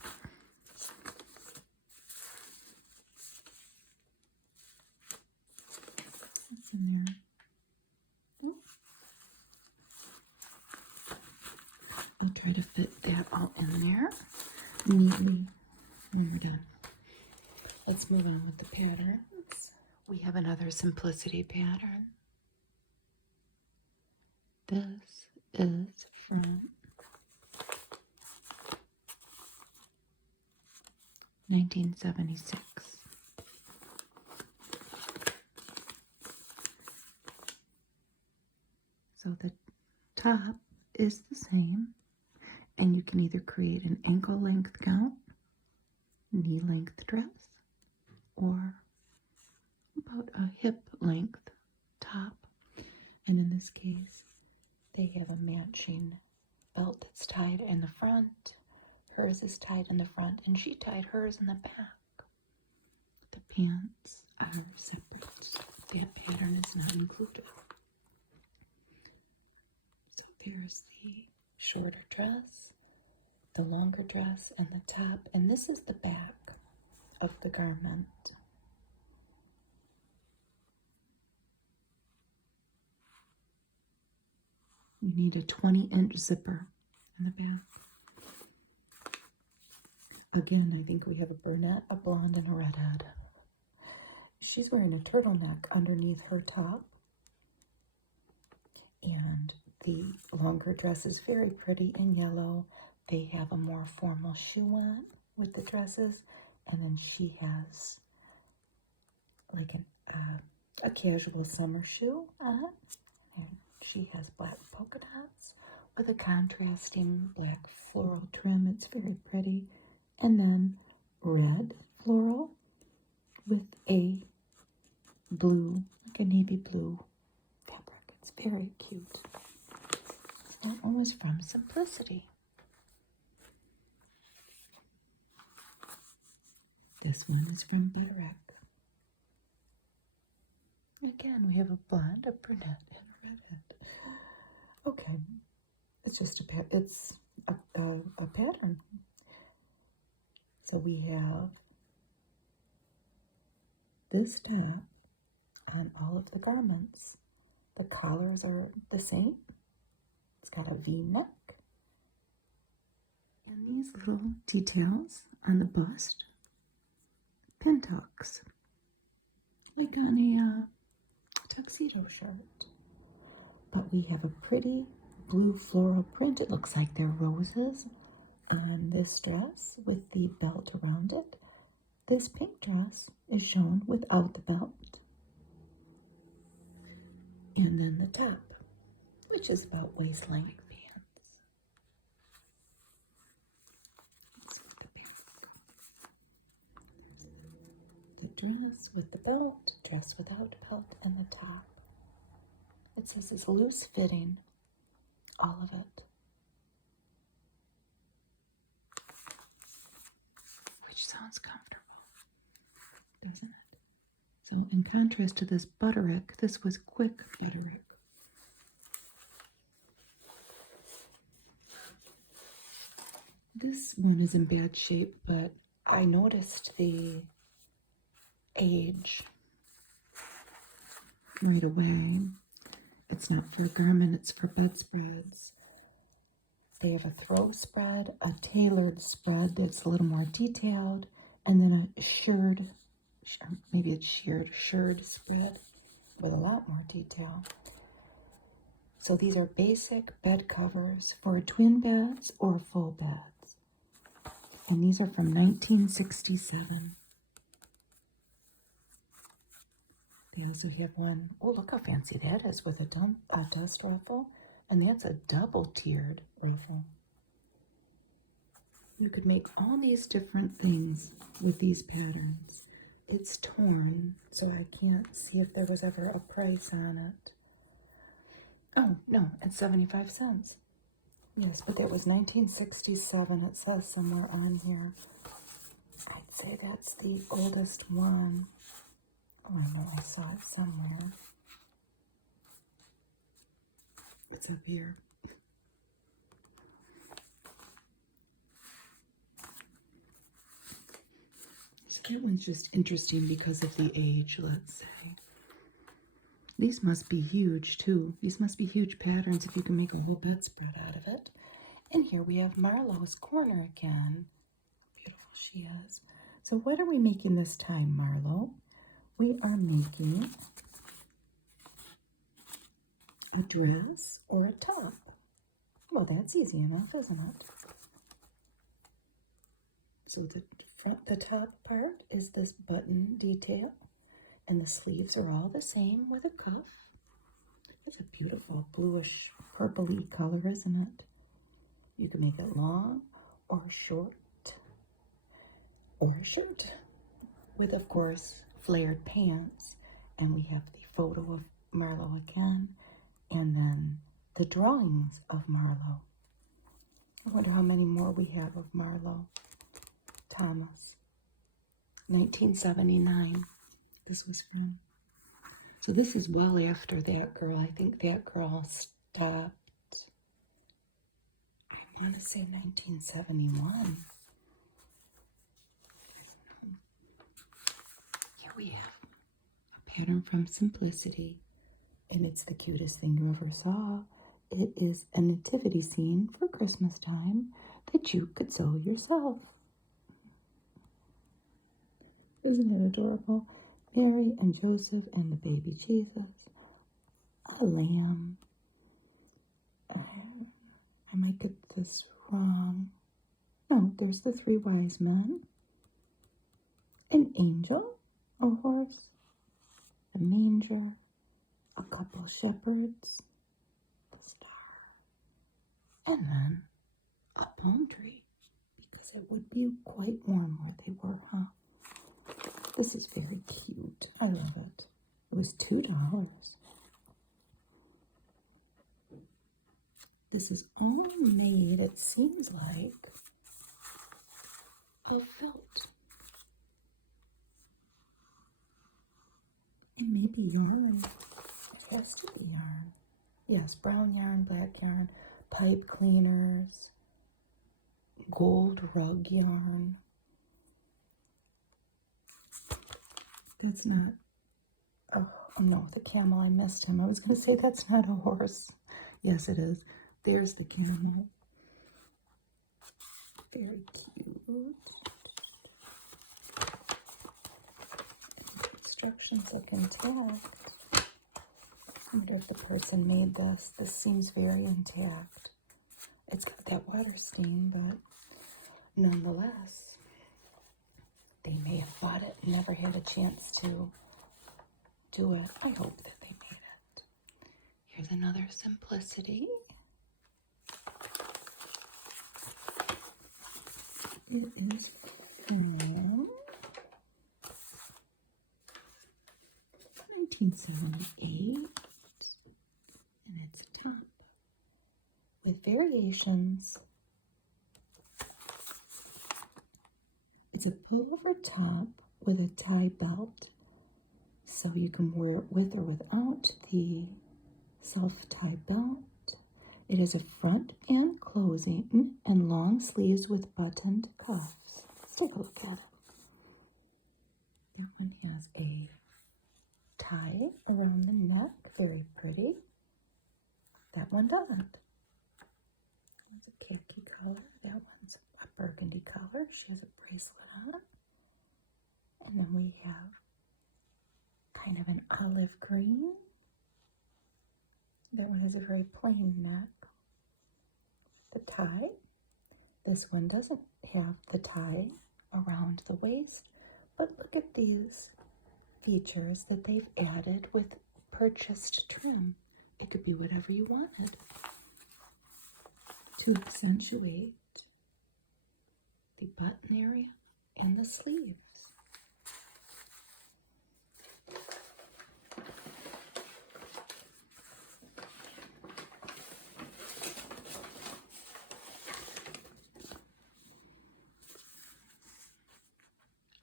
What's in there? Oh. I'll try to fit that all in there neatly. We're done. Let's move on with the patterns. We have another simplicity pattern. This is from 1976. So the top is the same, and you can either create an ankle length gown, knee length dress, or about a hip length top. And in this case, they have a matching belt that's tied in the front. Hers is tied in the front, and she tied hers in the back. The pants are separate. That pattern is not included. So there's the shorter dress, the longer dress, and the top. And this is the back of the garment. You need a 20-inch zipper in the back. Again, I think we have a brunette, a blonde, and a redhead. She's wearing a turtleneck underneath her top. And the longer dress is very pretty in yellow. They have a more formal shoe on with the dresses. And then she has like a casual summer shoe on. And she has black polka dots with a contrasting black floral trim. It's very pretty. And then red floral with a blue, like a navy blue fabric. It's very cute. That one was from Simplicity. This one is from Butterick. Again, we have a blonde, a brunette, and a redhead. Okay, It's just it's a pattern. So we have this top on all of the garments. The collars are the same. It's got a V-neck. And these little details on the bust, pin tucks, like on a tuxedo shirt. But we have a pretty blue floral print. It looks like they're roses on this dress with the belt around it. This pink dress is shown without the belt. And then the top, which is about waist length pants. The dress with the belt, dress without belt, and the top. It says it's loose fitting, all of it. Which sounds comfortable, doesn't it? So in contrast to this butterick, this was quick butterick. This one is in bad shape, but I noticed the age right away. It's not for a garment, it's for bedspreads. They have a throw spread, a tailored spread that's a little more detailed, and then a shirred, maybe it's shirred spread with a lot more detail. So these are basic bed covers for twin beds or full beds. And these are from 1967. They also have one, oh, look how fancy that is with a dust ruffle. And that's a double-tiered ruffle. You could make all these different things with these patterns. It's torn, so I can't see if there was ever a price on it. Oh, no, it's 75 cents. Yes, but that was 1967. It says somewhere on here. I'd say that's the oldest one. Oh, I know I saw it somewhere. It's up here. So that one's just interesting because of the age, let's say. These must be huge, too. These must be huge patterns if you can make a whole bedspread out of it. And here we have Marlo's corner again. Beautiful she is. So what are we making this time, Marlo? We are making a dress or a top. Well, that's easy enough, isn't it? So the top part is this button detail, and the sleeves are all the same with a cuff. It's a beautiful bluish purpley color, isn't it? You can make it long or short or a shirt with, of course, flared pants. And we have the photo of Marlo again, and then the drawings of Marlo. I wonder how many more we have of Marlo Thomas. 1979, this was from. So this is well after that girl. I think that girl stopped, I want to say 1971. Here we have a pattern from Simplicity, and it's the cutest thing you ever saw. It is a nativity scene for Christmas time that you could sew yourself. Isn't it adorable? Mary and Joseph and the baby Jesus. A lamb. I might get this wrong. No, there's the 3 wise men. An angel, a horse, a manger, a couple shepherds, the star, and then a palm tree, because it would be quite warm where they were, huh? This is very cute. I love it. It was $2. This is only made, it seems like, of felt. It may be yarn. It has to be yarn. Yes, brown yarn, black yarn, pipe cleaners, gold rug yarn. That's not, oh no, the camel, I missed him. I was going to say that's not a horse. Yes, it is. There's the camel. Very cute. Instructions look intact. I wonder if the person made this. This seems very intact. It's got that water stain, but nonetheless, they may have bought it and never had a chance to do it. I hope that they made it. Here's another Simplicity. It is from 1978, and it's a top with variations. It's a pullover top with a tie belt, so you can wear it with or without the self-tie belt. It is a front band closing and long sleeves with buttoned cuffs. Let's take a look at it. That one has a tie around the neck, very pretty. That one doesn't. It's a khaki color. That one's a burgundy color. She has a bracelet on. And then we have kind of an olive green. That one has a very plain neck. The tie. This one doesn't have the tie around the waist, but look at these features that they've added with purchased trim. It could be whatever you wanted to accentuate the button area and the sleeves.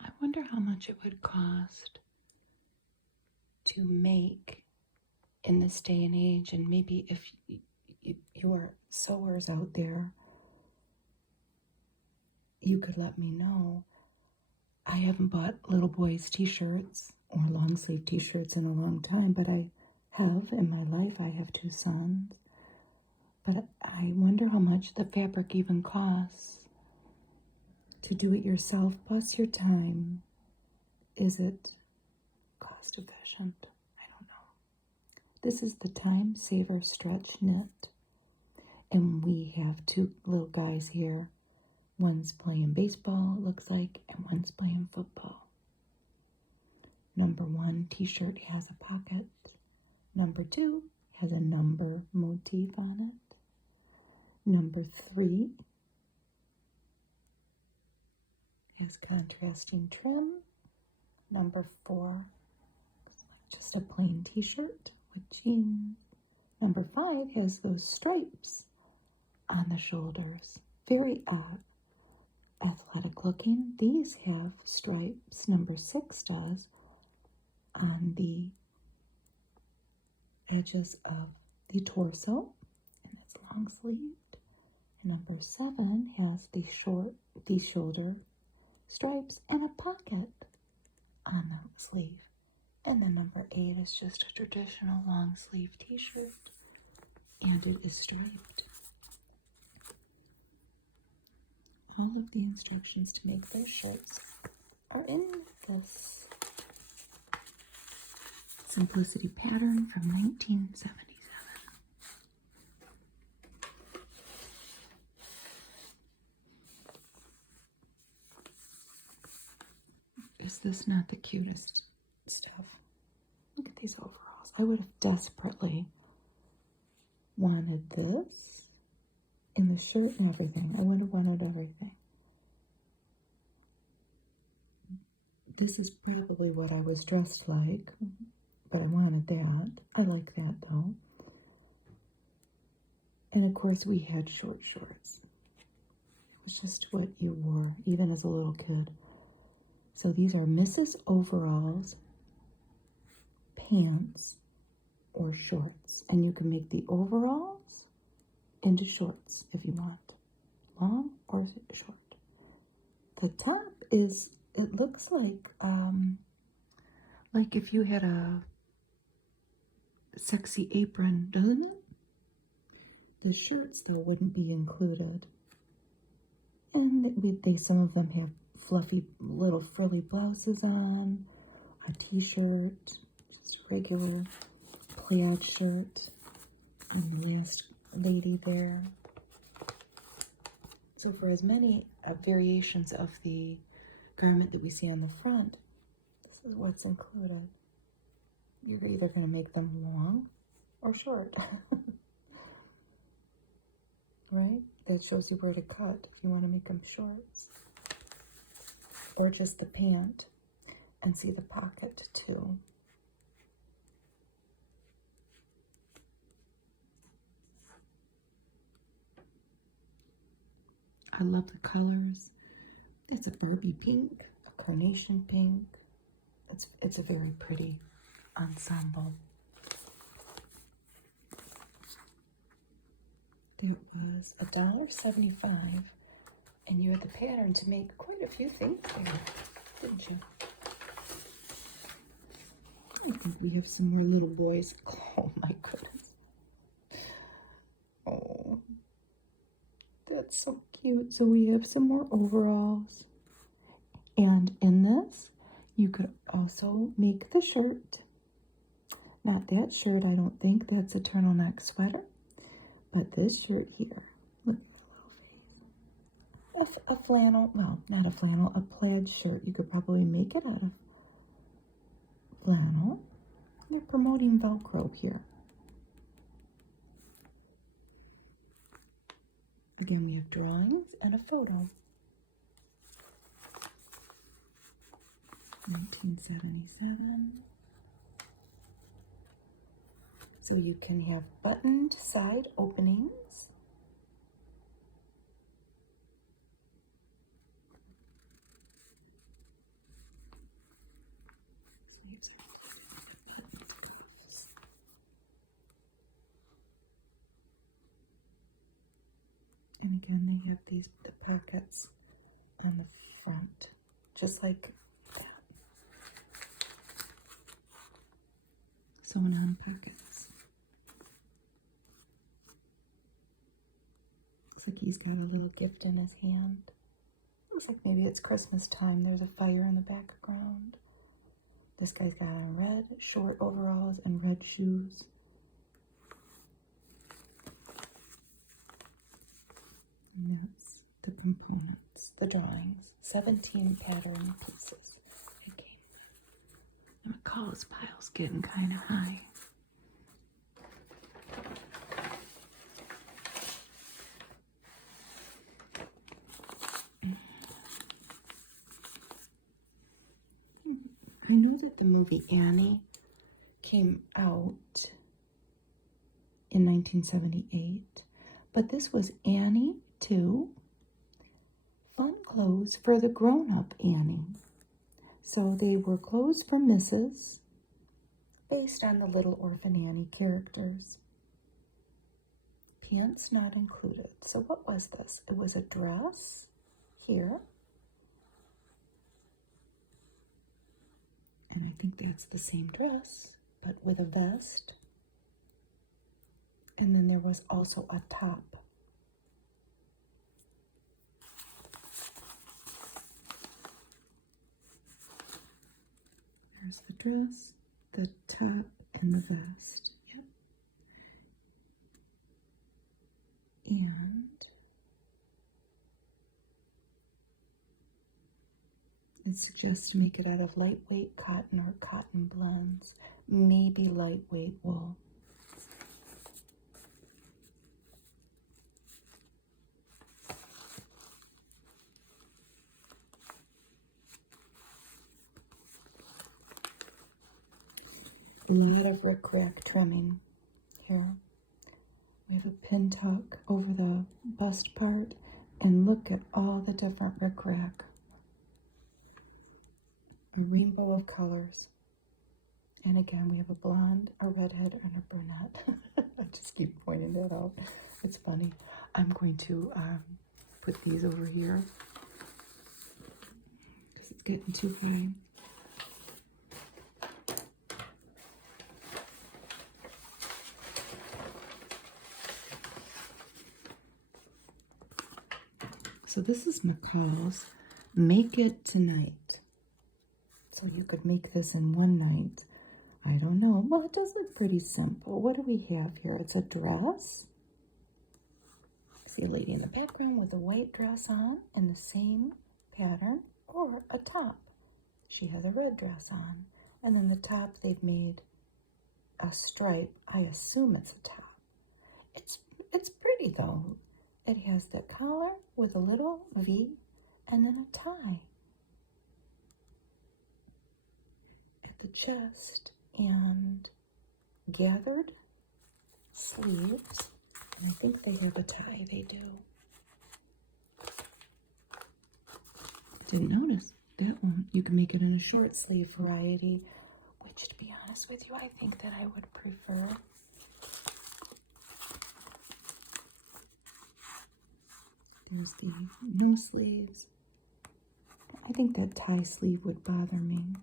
I wonder how much it would cost to make in this day and age, and maybe if you are sewers out there, you could let me know. I haven't bought little boys t-shirts or long sleeve t-shirts in a long time, but I have in my life. I have 2 sons, but I wonder how much the fabric even costs to do it yourself plus your time. Is it cost efficient? I don't know. This is the Time Saver Stretch Knit, and we have 2 little guys here. One's playing baseball, it looks like, and one's playing football. Number 1 t-shirt has a pocket. Number 2 has a number motif on it. Number 3 has contrasting trim. Number 4 looks like just a plain t-shirt with jeans. Number 5 has those stripes on the shoulders. Very odd. Athletic looking. These have stripes. Number 6 does on the edges of the torso, and it's long sleeved. And number 7 has the shoulder stripes and a pocket on the sleeve. And then number 8 is just a traditional long sleeve t-shirt, and it is striped. All of the instructions to make their shirts are in this Simplicity pattern from 1977. Is this not the cutest stuff? Look at these overalls. I would have desperately wanted this in the shirt and everything. I would have wanted everything. This is probably what I was dressed like, but I wanted that. I like that though. And of course we had short shorts. It was just what you wore, even as a little kid. So these are Mrs. Overalls, pants, or shorts. And you can make the overalls into shorts if you want. Long or short. The top is, it looks like if you had a sexy apron, doesn't it? The shirts, though, wouldn't be included. And some of them have fluffy little frilly blouses on, a t-shirt, just a regular plaid shirt, and the last lady there. So for as many variations of the garment that we see on the front, this is what's included. You're either going to make them long or short. Right? That shows you where to cut if you want to make them shorts. Or just the pant and see the pocket too. I love the colors. It's a Barbie pink, a carnation pink. It's a very pretty ensemble. There was $1.75, and you had the pattern to make quite a few things there, didn't you? I think we have some more little boys. Oh my goodness. Oh, that's so cute. So we have some more overalls. And in this, you could also make the shirt. Not that shirt, I don't think. That's a turtleneck sweater. But this shirt here, look at the little face. A flannel, well, not a flannel, a plaid shirt. You could probably make it out of flannel. They're promoting Velcro here. Again, we have drawings and a photo. 1977. So you can have buttoned side openings. Sleeves are included with buttoned cuffs. And again, they have the pockets on the front, just like that. Sewn on pockets. Looks like he's got a little gift in his hand. Looks like maybe it's Christmas time. There's a fire in the background. This guy's got on red short overalls and red shoes. And that's the components, the drawings. 17 pattern pieces it came with. My Kloss pile's getting kind of high. I know that the movie Annie came out in 1978, but this was Annie 2, Fun Clothes for the Grown-Up Annie. So they were clothes for Mrs. based on the little Orphan Annie characters. Pants not included. So what was this? It was a dress here. And I think that's the same dress, but with a vest. And then there was also a top. There's the dress, the top, and the vest. Yep. And it suggests to make it out of lightweight cotton or cotton blends, maybe lightweight wool. A lot of rickrack trimming here. We have a pin tuck over the bust part, and look at all the different rickrack. A rainbow of colors. And again, we have a blonde, a redhead, and a brunette. I just keep pointing that out. It's funny. I'm going to put these over here because it's getting too high. So this is McCall's Make It Tonight. So you could make this in one night. I don't know. Well, it does look pretty simple. What do we have here? It's a dress. See a lady in the background with a white dress on and the same pattern, or a top. She has a red dress on. And then the top, they've made a stripe. I assume it's a top. It's pretty though. It has the collar with a little V and then a tie at the chest and gathered sleeves. And I think they have a tie. They do. Didn't notice that one. You can make it in a short sleeve variety, which, to be honest with you, I think that I would prefer. There's the no sleeves. I think that tie sleeve would bother me.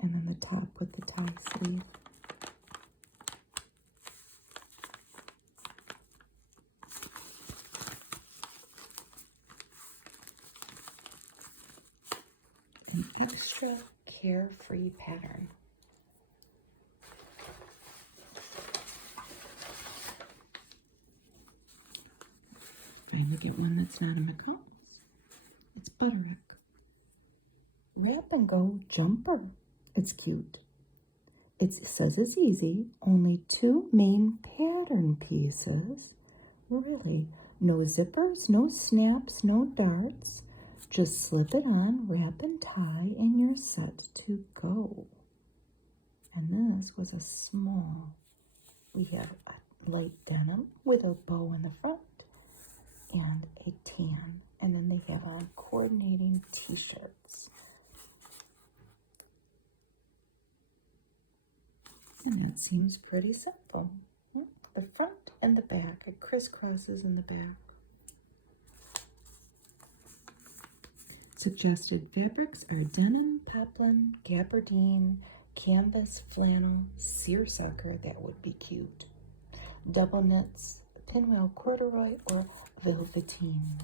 And then the top with the tie sleeve. An extra carefree pattern. Trying to get one that's not a McCall's. It's Butterick. Wrap and go jumper. It's cute. It says it's easy. Only 2 main pattern pieces. Really. No zippers, no snaps, no darts. Just slip it on, wrap and tie, and you're set to go. And this was a small. We have a light denim with a bow in the front and a tan. And then they have on coordinating t-shirts. And that seems pretty simple. The front and the back. It crisscrosses in the back. Suggested fabrics are denim, poplin, gabardine, canvas, flannel, seersucker. That would be cute. Double knits, pinwheel corduroy, or velveteen.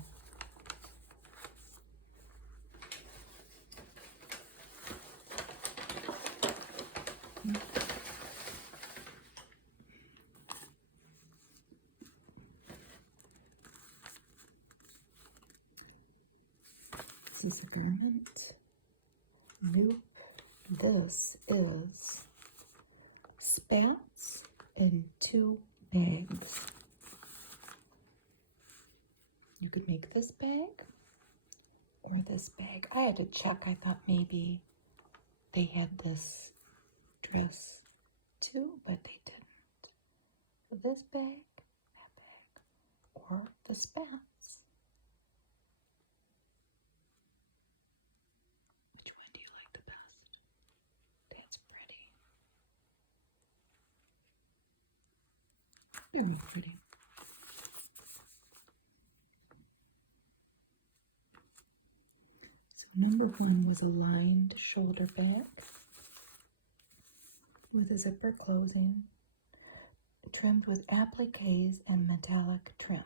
This is a garment. Nope. This is spats in 2 bags. You could make this bag or this bag. I had to check. I thought maybe they had this dress too, but they didn't. So this bag, that bag, or the spats. Which one do you like the best? That's pretty. Very pretty. So number 1 was a lined shoulder bag with a zipper closing, trimmed with appliques and metallic trims.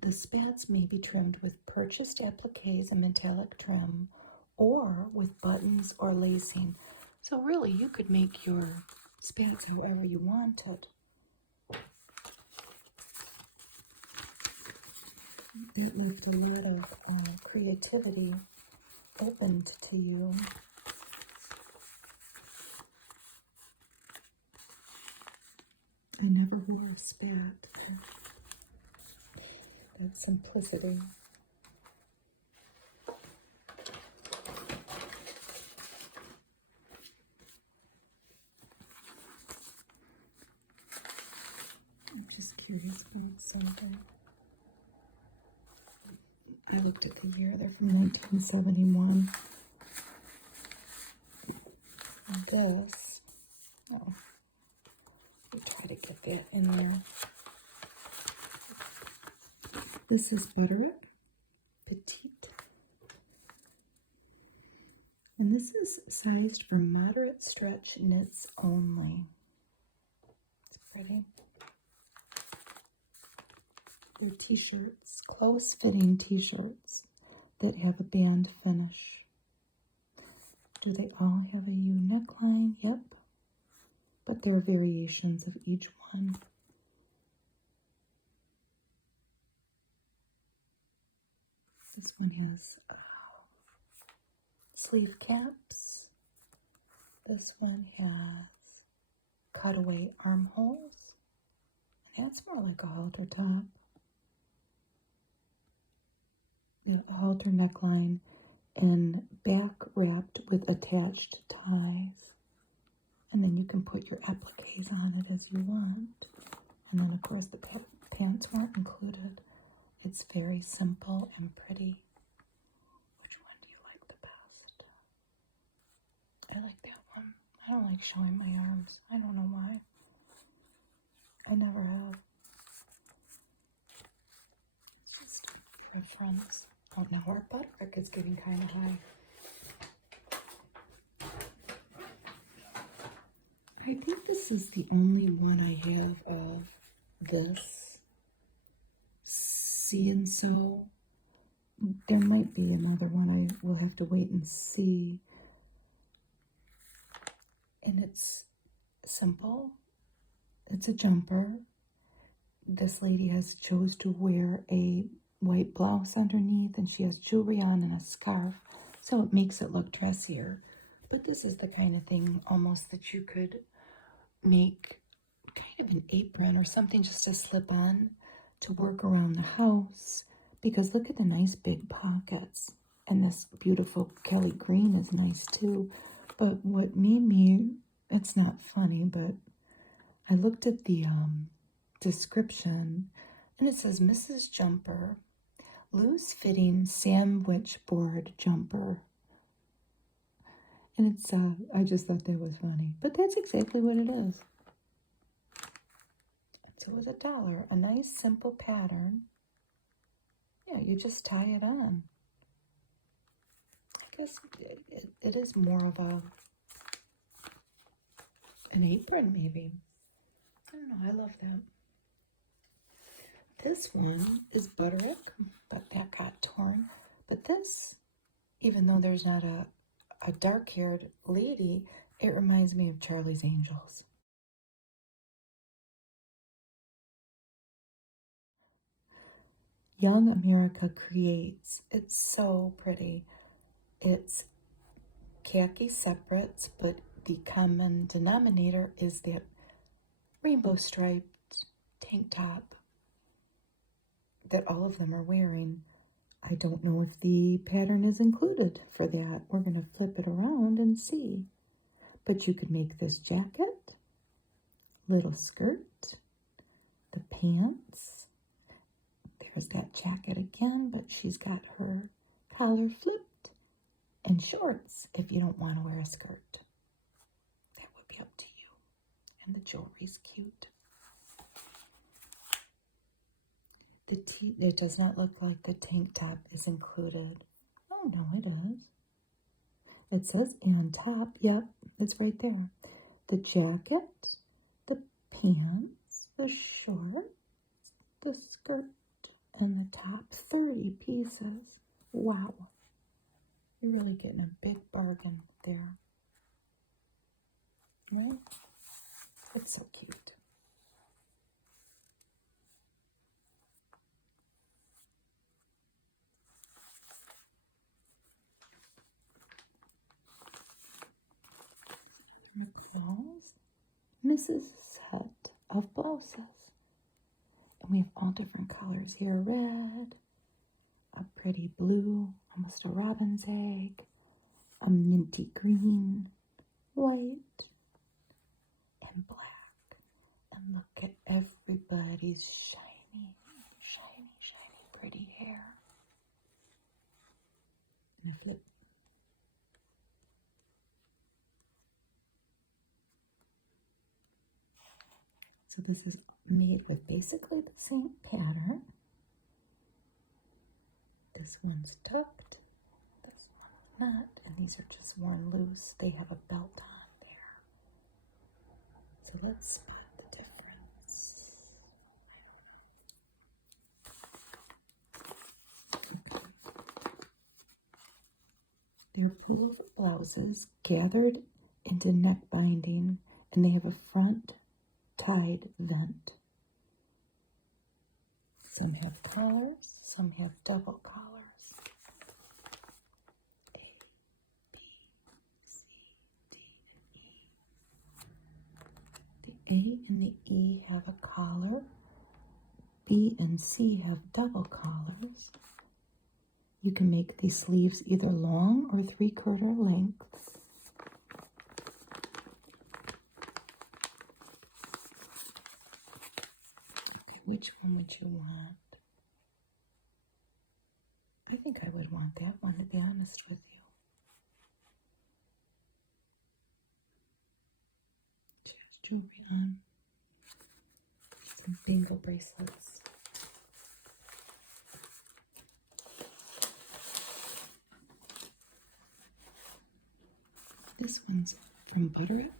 The spats may be trimmed with purchased appliques and metallic trim, or with buttons or lacing. So really, you could make your spats however you wanted. That left a lot of creativity opened to you. I never wore a spat. That simplicity. I'm just curious about something. I looked at the year. They're from 1971. This, oh, we try to get that in there. This is Butterick, petite. And this is sized for moderate stretch knits only. It's pretty. They're t-shirts, close fitting t-shirts that have a band finish. Do they all have a U neckline? Yep. But there are variations of each one. This one has sleeve caps. This one has cutaway armholes. And that's more like a halter top. The halter neckline and back wrapped with attached ties. And then you can put your appliques on it as you want. And then of course the pants weren't included. It's very simple and pretty. Which one do you like the best? I like that one. I don't like showing my arms. I don't know why. I never have. It's just preference. Oh, now our Butterick is getting kind of high. I think this is the only one I have of this See and Sew. There might be another one. I will have to wait and see. And it's simple. It's a jumper. This lady has chose to wear a white blouse underneath, and she has jewelry on and a scarf, so it makes it look dressier. But this is the kind of thing almost that you could make kind of an apron or something just to slip on to work around the house, because look at the nice big pockets. And this beautiful Kelly green is nice too. But what made me, it's not funny, but I looked at the description, and it says Mrs. Jumper, loose fitting sandwich board jumper. And it's, I just thought that was funny. But that's exactly what it is. So it was $1. A nice simple pattern. Yeah, you just tie it on. I guess it is more of an apron maybe. I don't know, I love that. This one is Butterick, but that got torn. But this, even though there's not a dark-haired lady, it reminds me of Charlie's Angels. Young America Creates. It's so pretty. It's khaki separates, but the common denominator is that rainbow striped tank top that all of them are wearing. I don't know if the pattern is included for that. We're going to flip it around and see. But you could make this jacket, little skirt, the pants. There's that jacket again, but she's got her collar flipped, and shorts if you don't want to wear a skirt. That would be up to you. And the jewelry's cute. It does not look like the tank top is included. Oh, no, it is. It says and top. Yep, it's right there. The jacket, the pants, the shorts, the skirt, and the top. 30 pieces. Wow. You're really getting a big bargain there. Yeah. It's so cute. McCall's Mrs. Set of Blouses. And we have all different colors here. Red, a pretty blue, almost a robin's egg, a minty green, white, and black. And look at everybody's shiny, shiny, shiny, pretty hair. flip. So this is made with basically the same pattern. This one's tucked, this one not, and these are just worn loose. They have a belt on there. So let's spot the difference. They're pullover blouses gathered into neck binding, and they have a front tied vent. Some have collars, some have double collars. A, B, C, D, and E. The A and the E have a collar. B and C have double collars. You can make these sleeves either long or 3/4 length. Okay, which one would you want? I think I would want that one, to be honest with you. She has jewelry on. Some bangle bracelets. This one's from Butterick.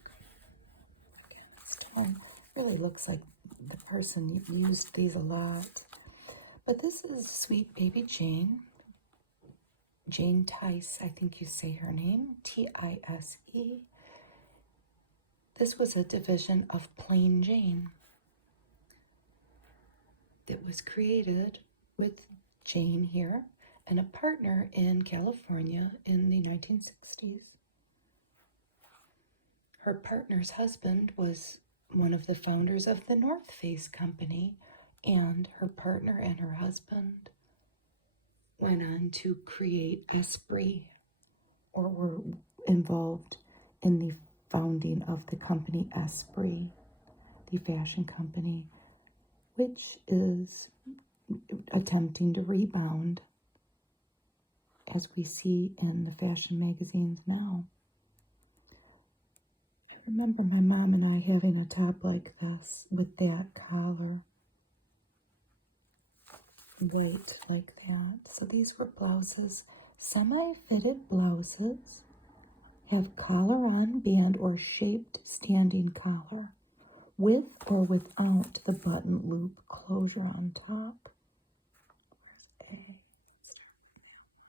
Again, this tone really looks like the person used these a lot. But this is Sweet Baby Jane. Jane Tice, I think you say her name. T-I-S-E. This was a division of Plain Jane that was created with Jane here and a partner in California in the 1960s. Her partner's husband was one of the founders of the North Face company, and her partner and her husband went on to create Esprit, or were involved in the founding of the company Esprit, the fashion company, which is attempting to rebound, as we see in the fashion magazines now. I remember my mom and I having a top like this with that collar, white like that. So these were blouses, semi-fitted blouses, have collar on band or shaped standing collar, with or without the button loop closure on top. Where's A? Let's start with that one.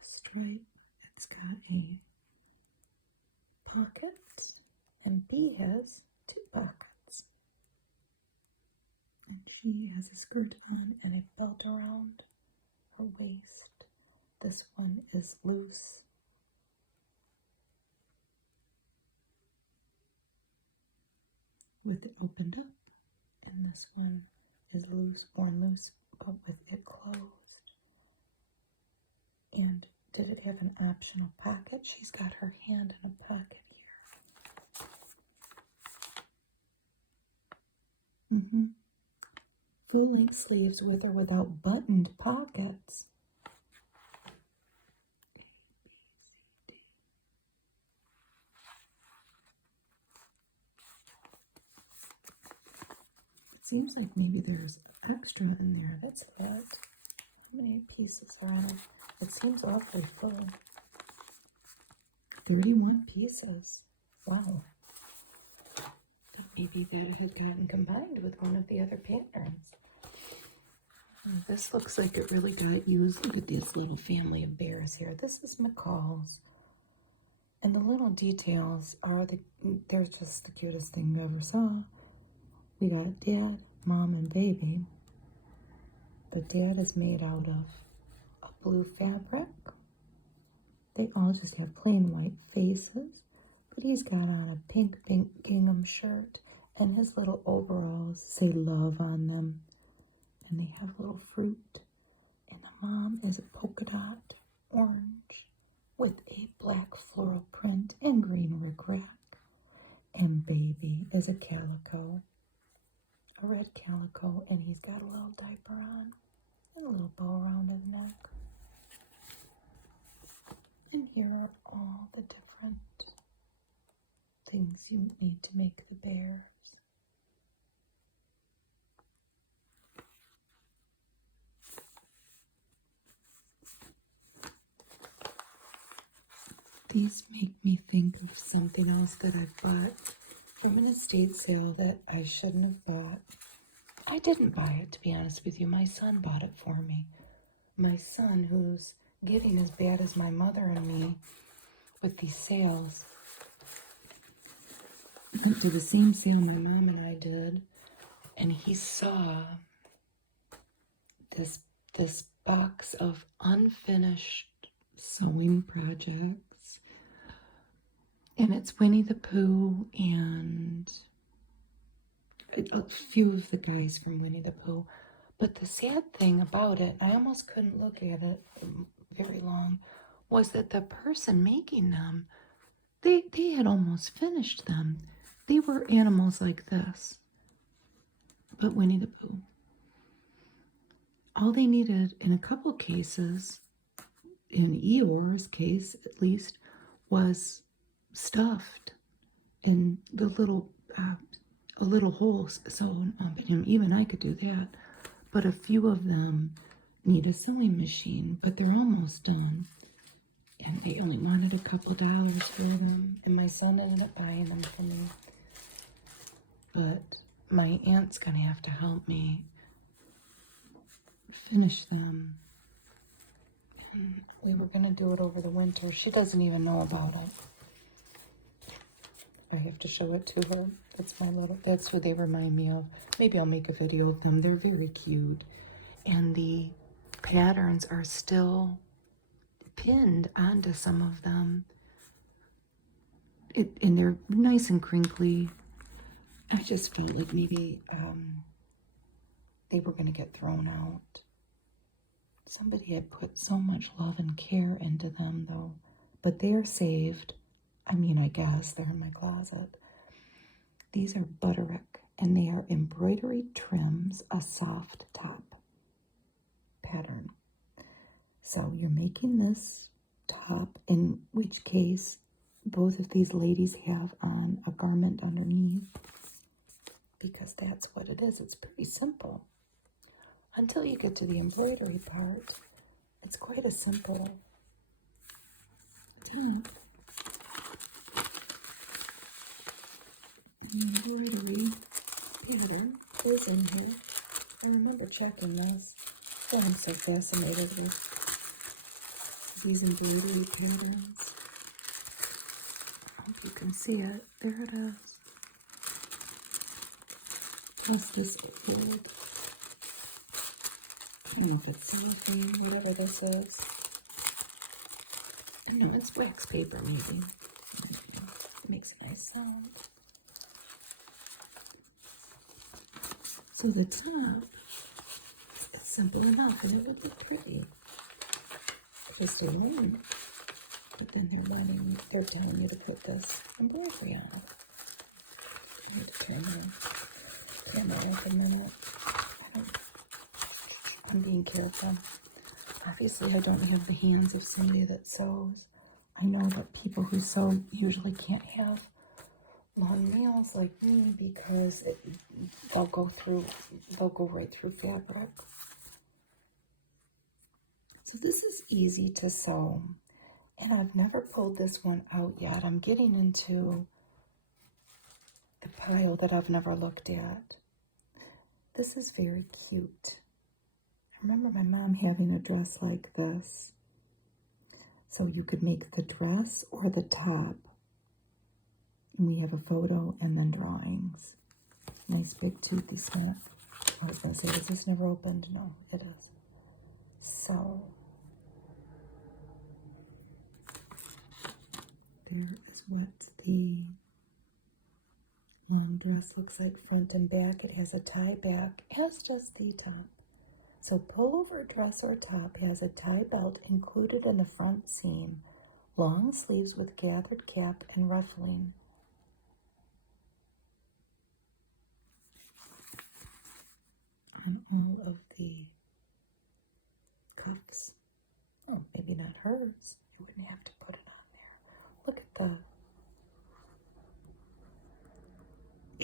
A stripe. It's got a pocket, and B has 2 pockets. And she has a skirt on and a belt around her waist. This one is loose. With it opened up, and this one is loose, worn loose, but with it closed. And did it have an optional pocket? She's got her hand in a pocket here. Full-length sleeves with or without buttoned pockets. It seems like maybe there's extra in there. That's a lot. How many pieces are in it? It seems awfully full. 31 pieces. Wow. But maybe that had gotten combined with one of the other patterns. This looks like it really got used. Look at this little family of bears here. This is McCall's. And the little details are, they're just the cutest thing you ever saw. We got Dad, Mom, and Baby. But Dad is made out of a blue fabric. They all just have plain white faces. But he's got on a pink gingham shirt, and his little overalls say love on them. And they have little fruit. And the mom is a polka dot orange with a black floral print and green rickrack. And Baby is a calico, a red calico, and he's got a little diaper on and a little bow around his neck. And here are all the different things you need to make the bears. These make me think of something else that I've bought from an estate sale that I shouldn't have bought. I didn't buy it, to be honest with you. My son bought it for me. My son, who's getting as bad as my mother and me with these sales. Went to the same sale my mom and I did, and he saw this box of unfinished sewing projects. And it's Winnie the Pooh and a few of the guys from Winnie the Pooh. But the sad thing about it, I almost couldn't look at it very long, was that the person making them, they had almost finished them. They were animals like this, but Winnie the Pooh. All they needed in a couple cases, in Eeyore's case at least, was stuffed in the little a little hole sewn up in him. Even I could do that. But a few of them need a sewing machine, but they're almost done. And they only wanted a couple dollars for them, and my son ended up buying them for me. But my aunt's gonna have to help me finish them. And we were gonna do it over the winter. She doesn't even know about it. I have to show it to her. That's who they remind me of. Maybe I'll make a video of them. They're very cute. And the patterns are still pinned onto some of them. And they're nice and crinkly. I just felt like maybe they were going to get thrown out. Somebody had put so much love and care into them, though. But they're saved. I mean, I guess they're in my closet. These are Butterick, and they are embroidery trims, a soft top pattern. So you're making this top, in which case both of these ladies have on a garment underneath, because that's what it is. It's pretty simple. Until you get to the embroidery part, it's quite a simple top. Embroidery pattern is in here. I remember checking this. Oh, I'm so fascinated with these embroidery patterns. I hope you can see it. There it is. Plus this old, I don't know if it's cellophane, whatever this is. I don't know, it's wax paper maybe. It makes a nice sound. So the top, it's simple enough, and it would look pretty. Just in one. But then they're telling you to put this embroidery on it. I need to turn the camera off a minute. I'm being careful. Obviously, I don't have the hands of somebody that sews. I know that people who sew usually can't have long nails like me because they'll go right through fabric. So this is easy to sew, and I've never pulled this one out yet. I'm getting into the pile that I've never looked at. This is very cute. I remember my mom having a dress like this. So you could make the dress or the top. And we have a photo and then drawings. Nice big toothy snap. I was going to say, is this never opened? No, it is. So, there is what the long dress looks like front and back. It has a tie back, as does the top. So pullover dress or top has a tie belt included in the front seam, long sleeves with gathered cap and ruffling. And all of the cuffs. Oh, maybe not hers. I wouldn't have to put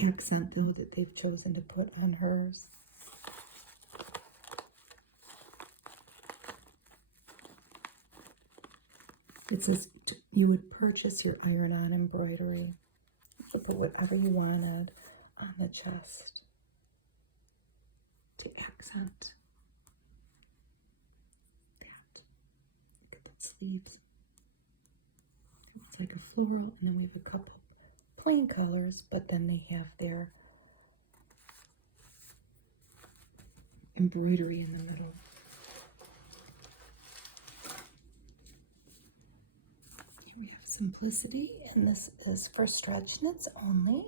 accent, though, that they've chosen to put on hers. It says you would purchase your iron-on embroidery. You could put whatever you wanted on the chest to accent that. Look at the sleeves. It's like a floral, and then we have a couple plain colors, but then they have their embroidery in the middle. Here we have Simplicity, and this is for stretch knits only.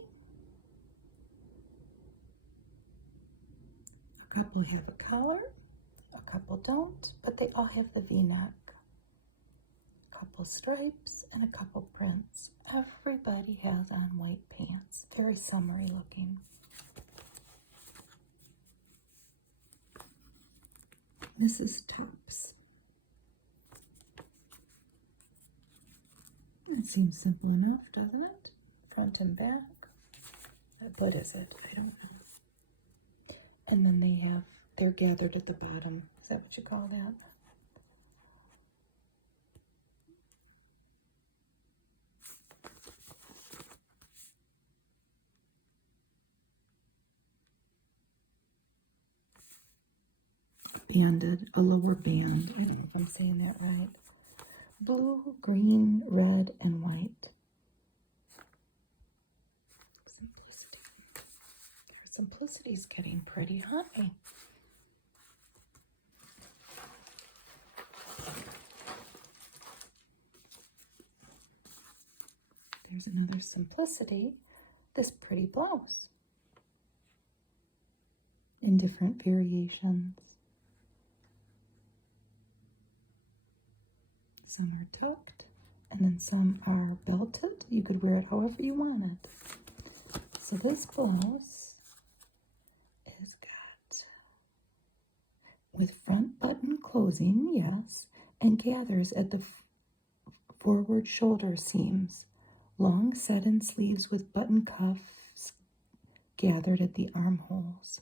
A couple have a collar, a couple don't, but they all have the V-neck. A couple stripes and a couple prints. Everybody has on white pants. Very summery looking. This is tops. That seems simple enough, doesn't it? Front and back. What is it? I don't know. And then they're gathered at the bottom. Is that what you call that? Banded, a lower band. I don't know if I'm saying that right. Blue, green, red, and white. Simplicity. Their Simplicity's getting pretty high. There's another Simplicity. This pretty blouse. In different variations. Some are tucked, and then some are belted. You could wear it however you wanted. So this blouse is got with front button closing, yes, and gathers at the forward shoulder seams. Long set-in sleeves with button cuffs gathered at the armholes.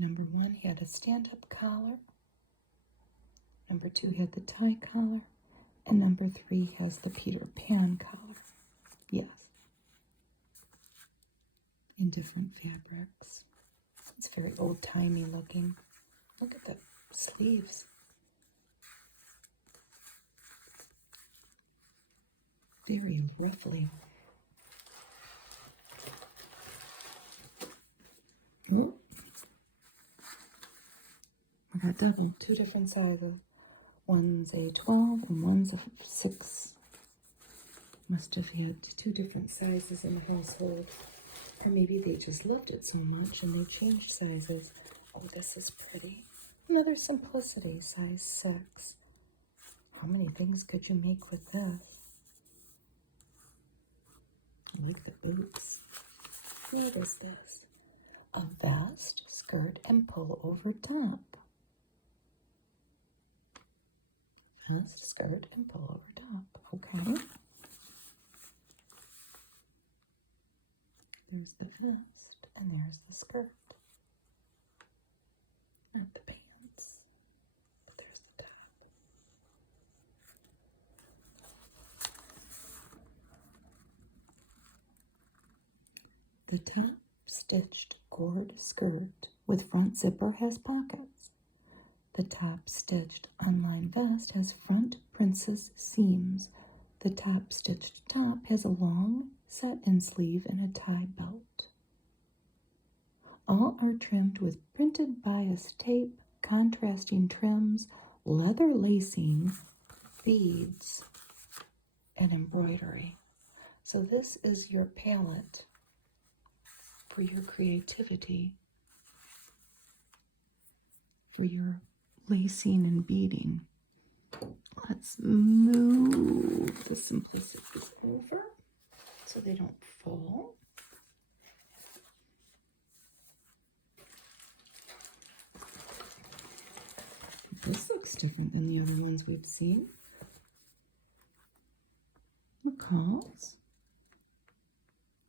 Number 1 had a stand-up collar. Number 2 had the tie collar. And number 3 has the Peter Pan collar. Yes. In different fabrics. It's very old-timey looking. Look at the sleeves. Very ruffly. Oh. I got double, 2 different sizes. One's a 12 and one's a 6. Must have had 2 different sizes in the household. Or maybe they just loved it so much and they changed sizes. Oh, this is pretty. Another Simplicity, size 6. How many things could you make with this? I like the boots. What is this? A vest, skirt, and pull-over top. Vest, skirt, and pull-over top. Okay. There's the vest, and there's the skirt. Not the pants, but there's the top. The top stitched Gored skirt with front zipper has pockets. The top stitched unlined vest has front princess seams. The top stitched top has a long set-in sleeve and a tie belt. All are trimmed with printed bias tape, contrasting trims, leather lacing, beads, and embroidery. So this is your palette for your creativity, for your lacing and beading. Let's move the Simplicities over so they don't fall. This looks different than the other ones we've seen. What calls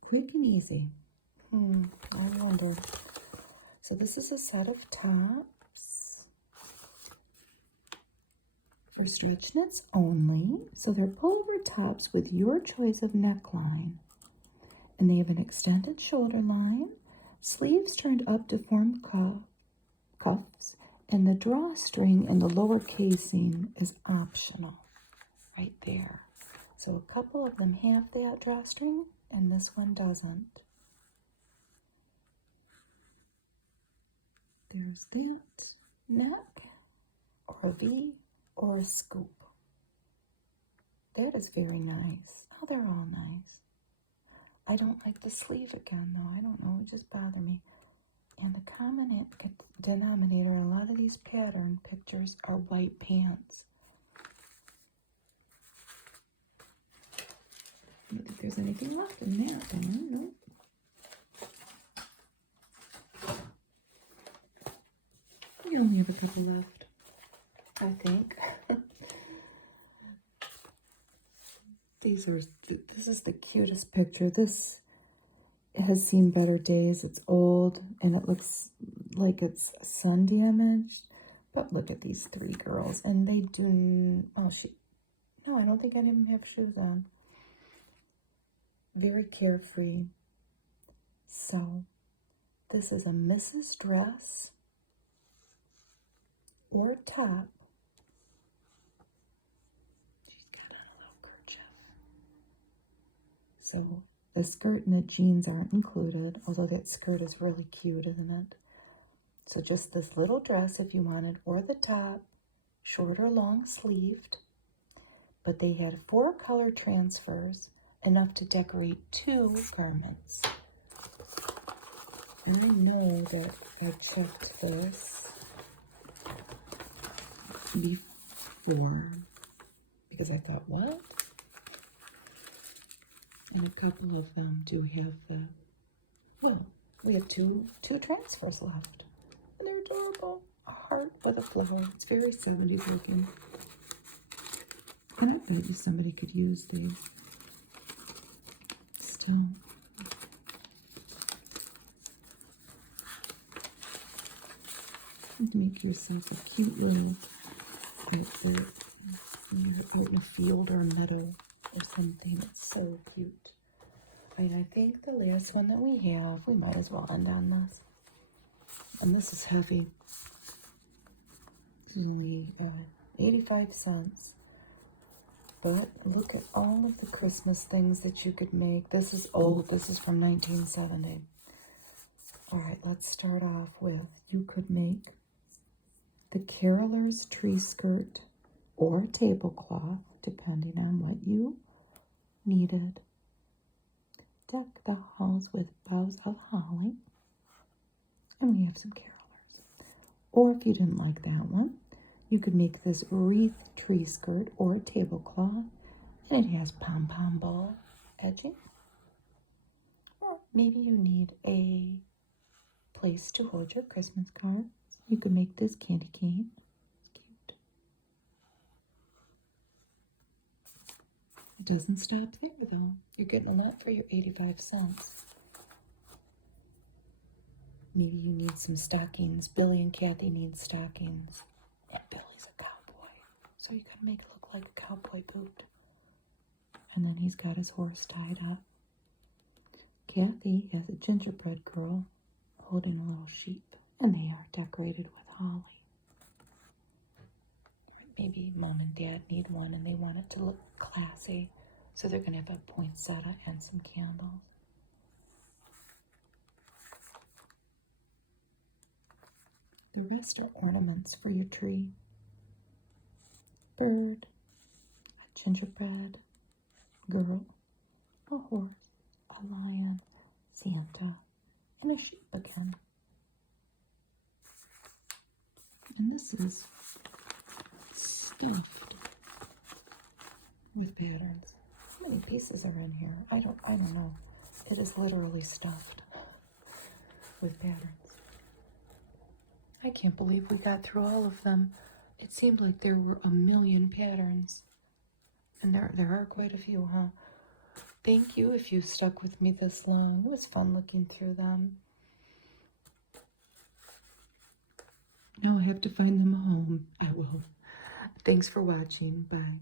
Quick and Easy. I wonder. So this is a set of tops for stretch knits only. So they're pullover tops with your choice of neckline. And they have an extended shoulder line, sleeves turned up to form cuffs, and the drawstring in the lower casing is optional right there. So a couple of them have that drawstring, and this one doesn't. There's that neck, or a V, or a scoop. That is very nice. Oh, they're all nice. I don't like the sleeve again, though. I don't know, it just bothered me. And the common denominator in a lot of these pattern pictures are white pants. I don't think there's anything left in that one. Nope. We only have a couple left, I think. This is the cutest picture. This has seen better days. It's old and it looks like it's sun damaged. But look at these three girls, and they do. No, I don't think any of them have shoes on. Very carefree. So, this is a Mrs. dress or top. She's got on a little kerchief. So, the skirt and the jeans aren't included, although that skirt is really cute, isn't it? So just this little dress if you wanted, or the top, short or long sleeved. But they had 4 color transfers, enough to decorate 2 garments. And I know that I checked this before, because I thought, what? And a couple of them do have the, well, we have two transfers left. And they're adorable. A heart with a flower. It's very 70s looking. And I bet you somebody could use these. Still. Make yourself a cute little outfit. You're out in a field or a meadow or something. It's so cute. And I think the last one that we have, we might as well end on this. And this is heavy. It's only 85 cents. But look at all of the Christmas things that you could make. This is old. This is from 1970. All right, let's start off with, you could make the caroler's tree skirt or tablecloth, depending on what you needed. Deck the halls with boughs of holly. And we have some carolers. Or if you didn't like that one, you could make this wreath tree skirt or a tablecloth, and it has pom-pom ball edging. Or maybe you need a place to hold your Christmas cards. You could make this candy cane. It's cute. It doesn't stop there, though. You're getting a lot for your 85 cents. Maybe you need some stockings. Billy and Kathy need stockings. And Billy's a cowboy, so you gotta make it look like a cowboy boot. And then he's got his horse tied up. Kathy has a gingerbread girl holding a little sheep, and they are decorated with holly. Maybe Mom and Dad need one, and they want it to look classy, so they're gonna have a poinsettia and some candles. The rest are ornaments for your tree. Bird, a gingerbread girl, a horse, a lion, Santa, and a sheep again. And this is stuffed with patterns. How many pieces are in here? I don't know. It is literally stuffed with patterns. I can't believe we got through all of them. It seemed like there were a million patterns. And there are quite a few, huh? Thank you if you stuck with me this long. It was fun looking through them. Now I have to find them a home. I will. Thanks for watching. Bye.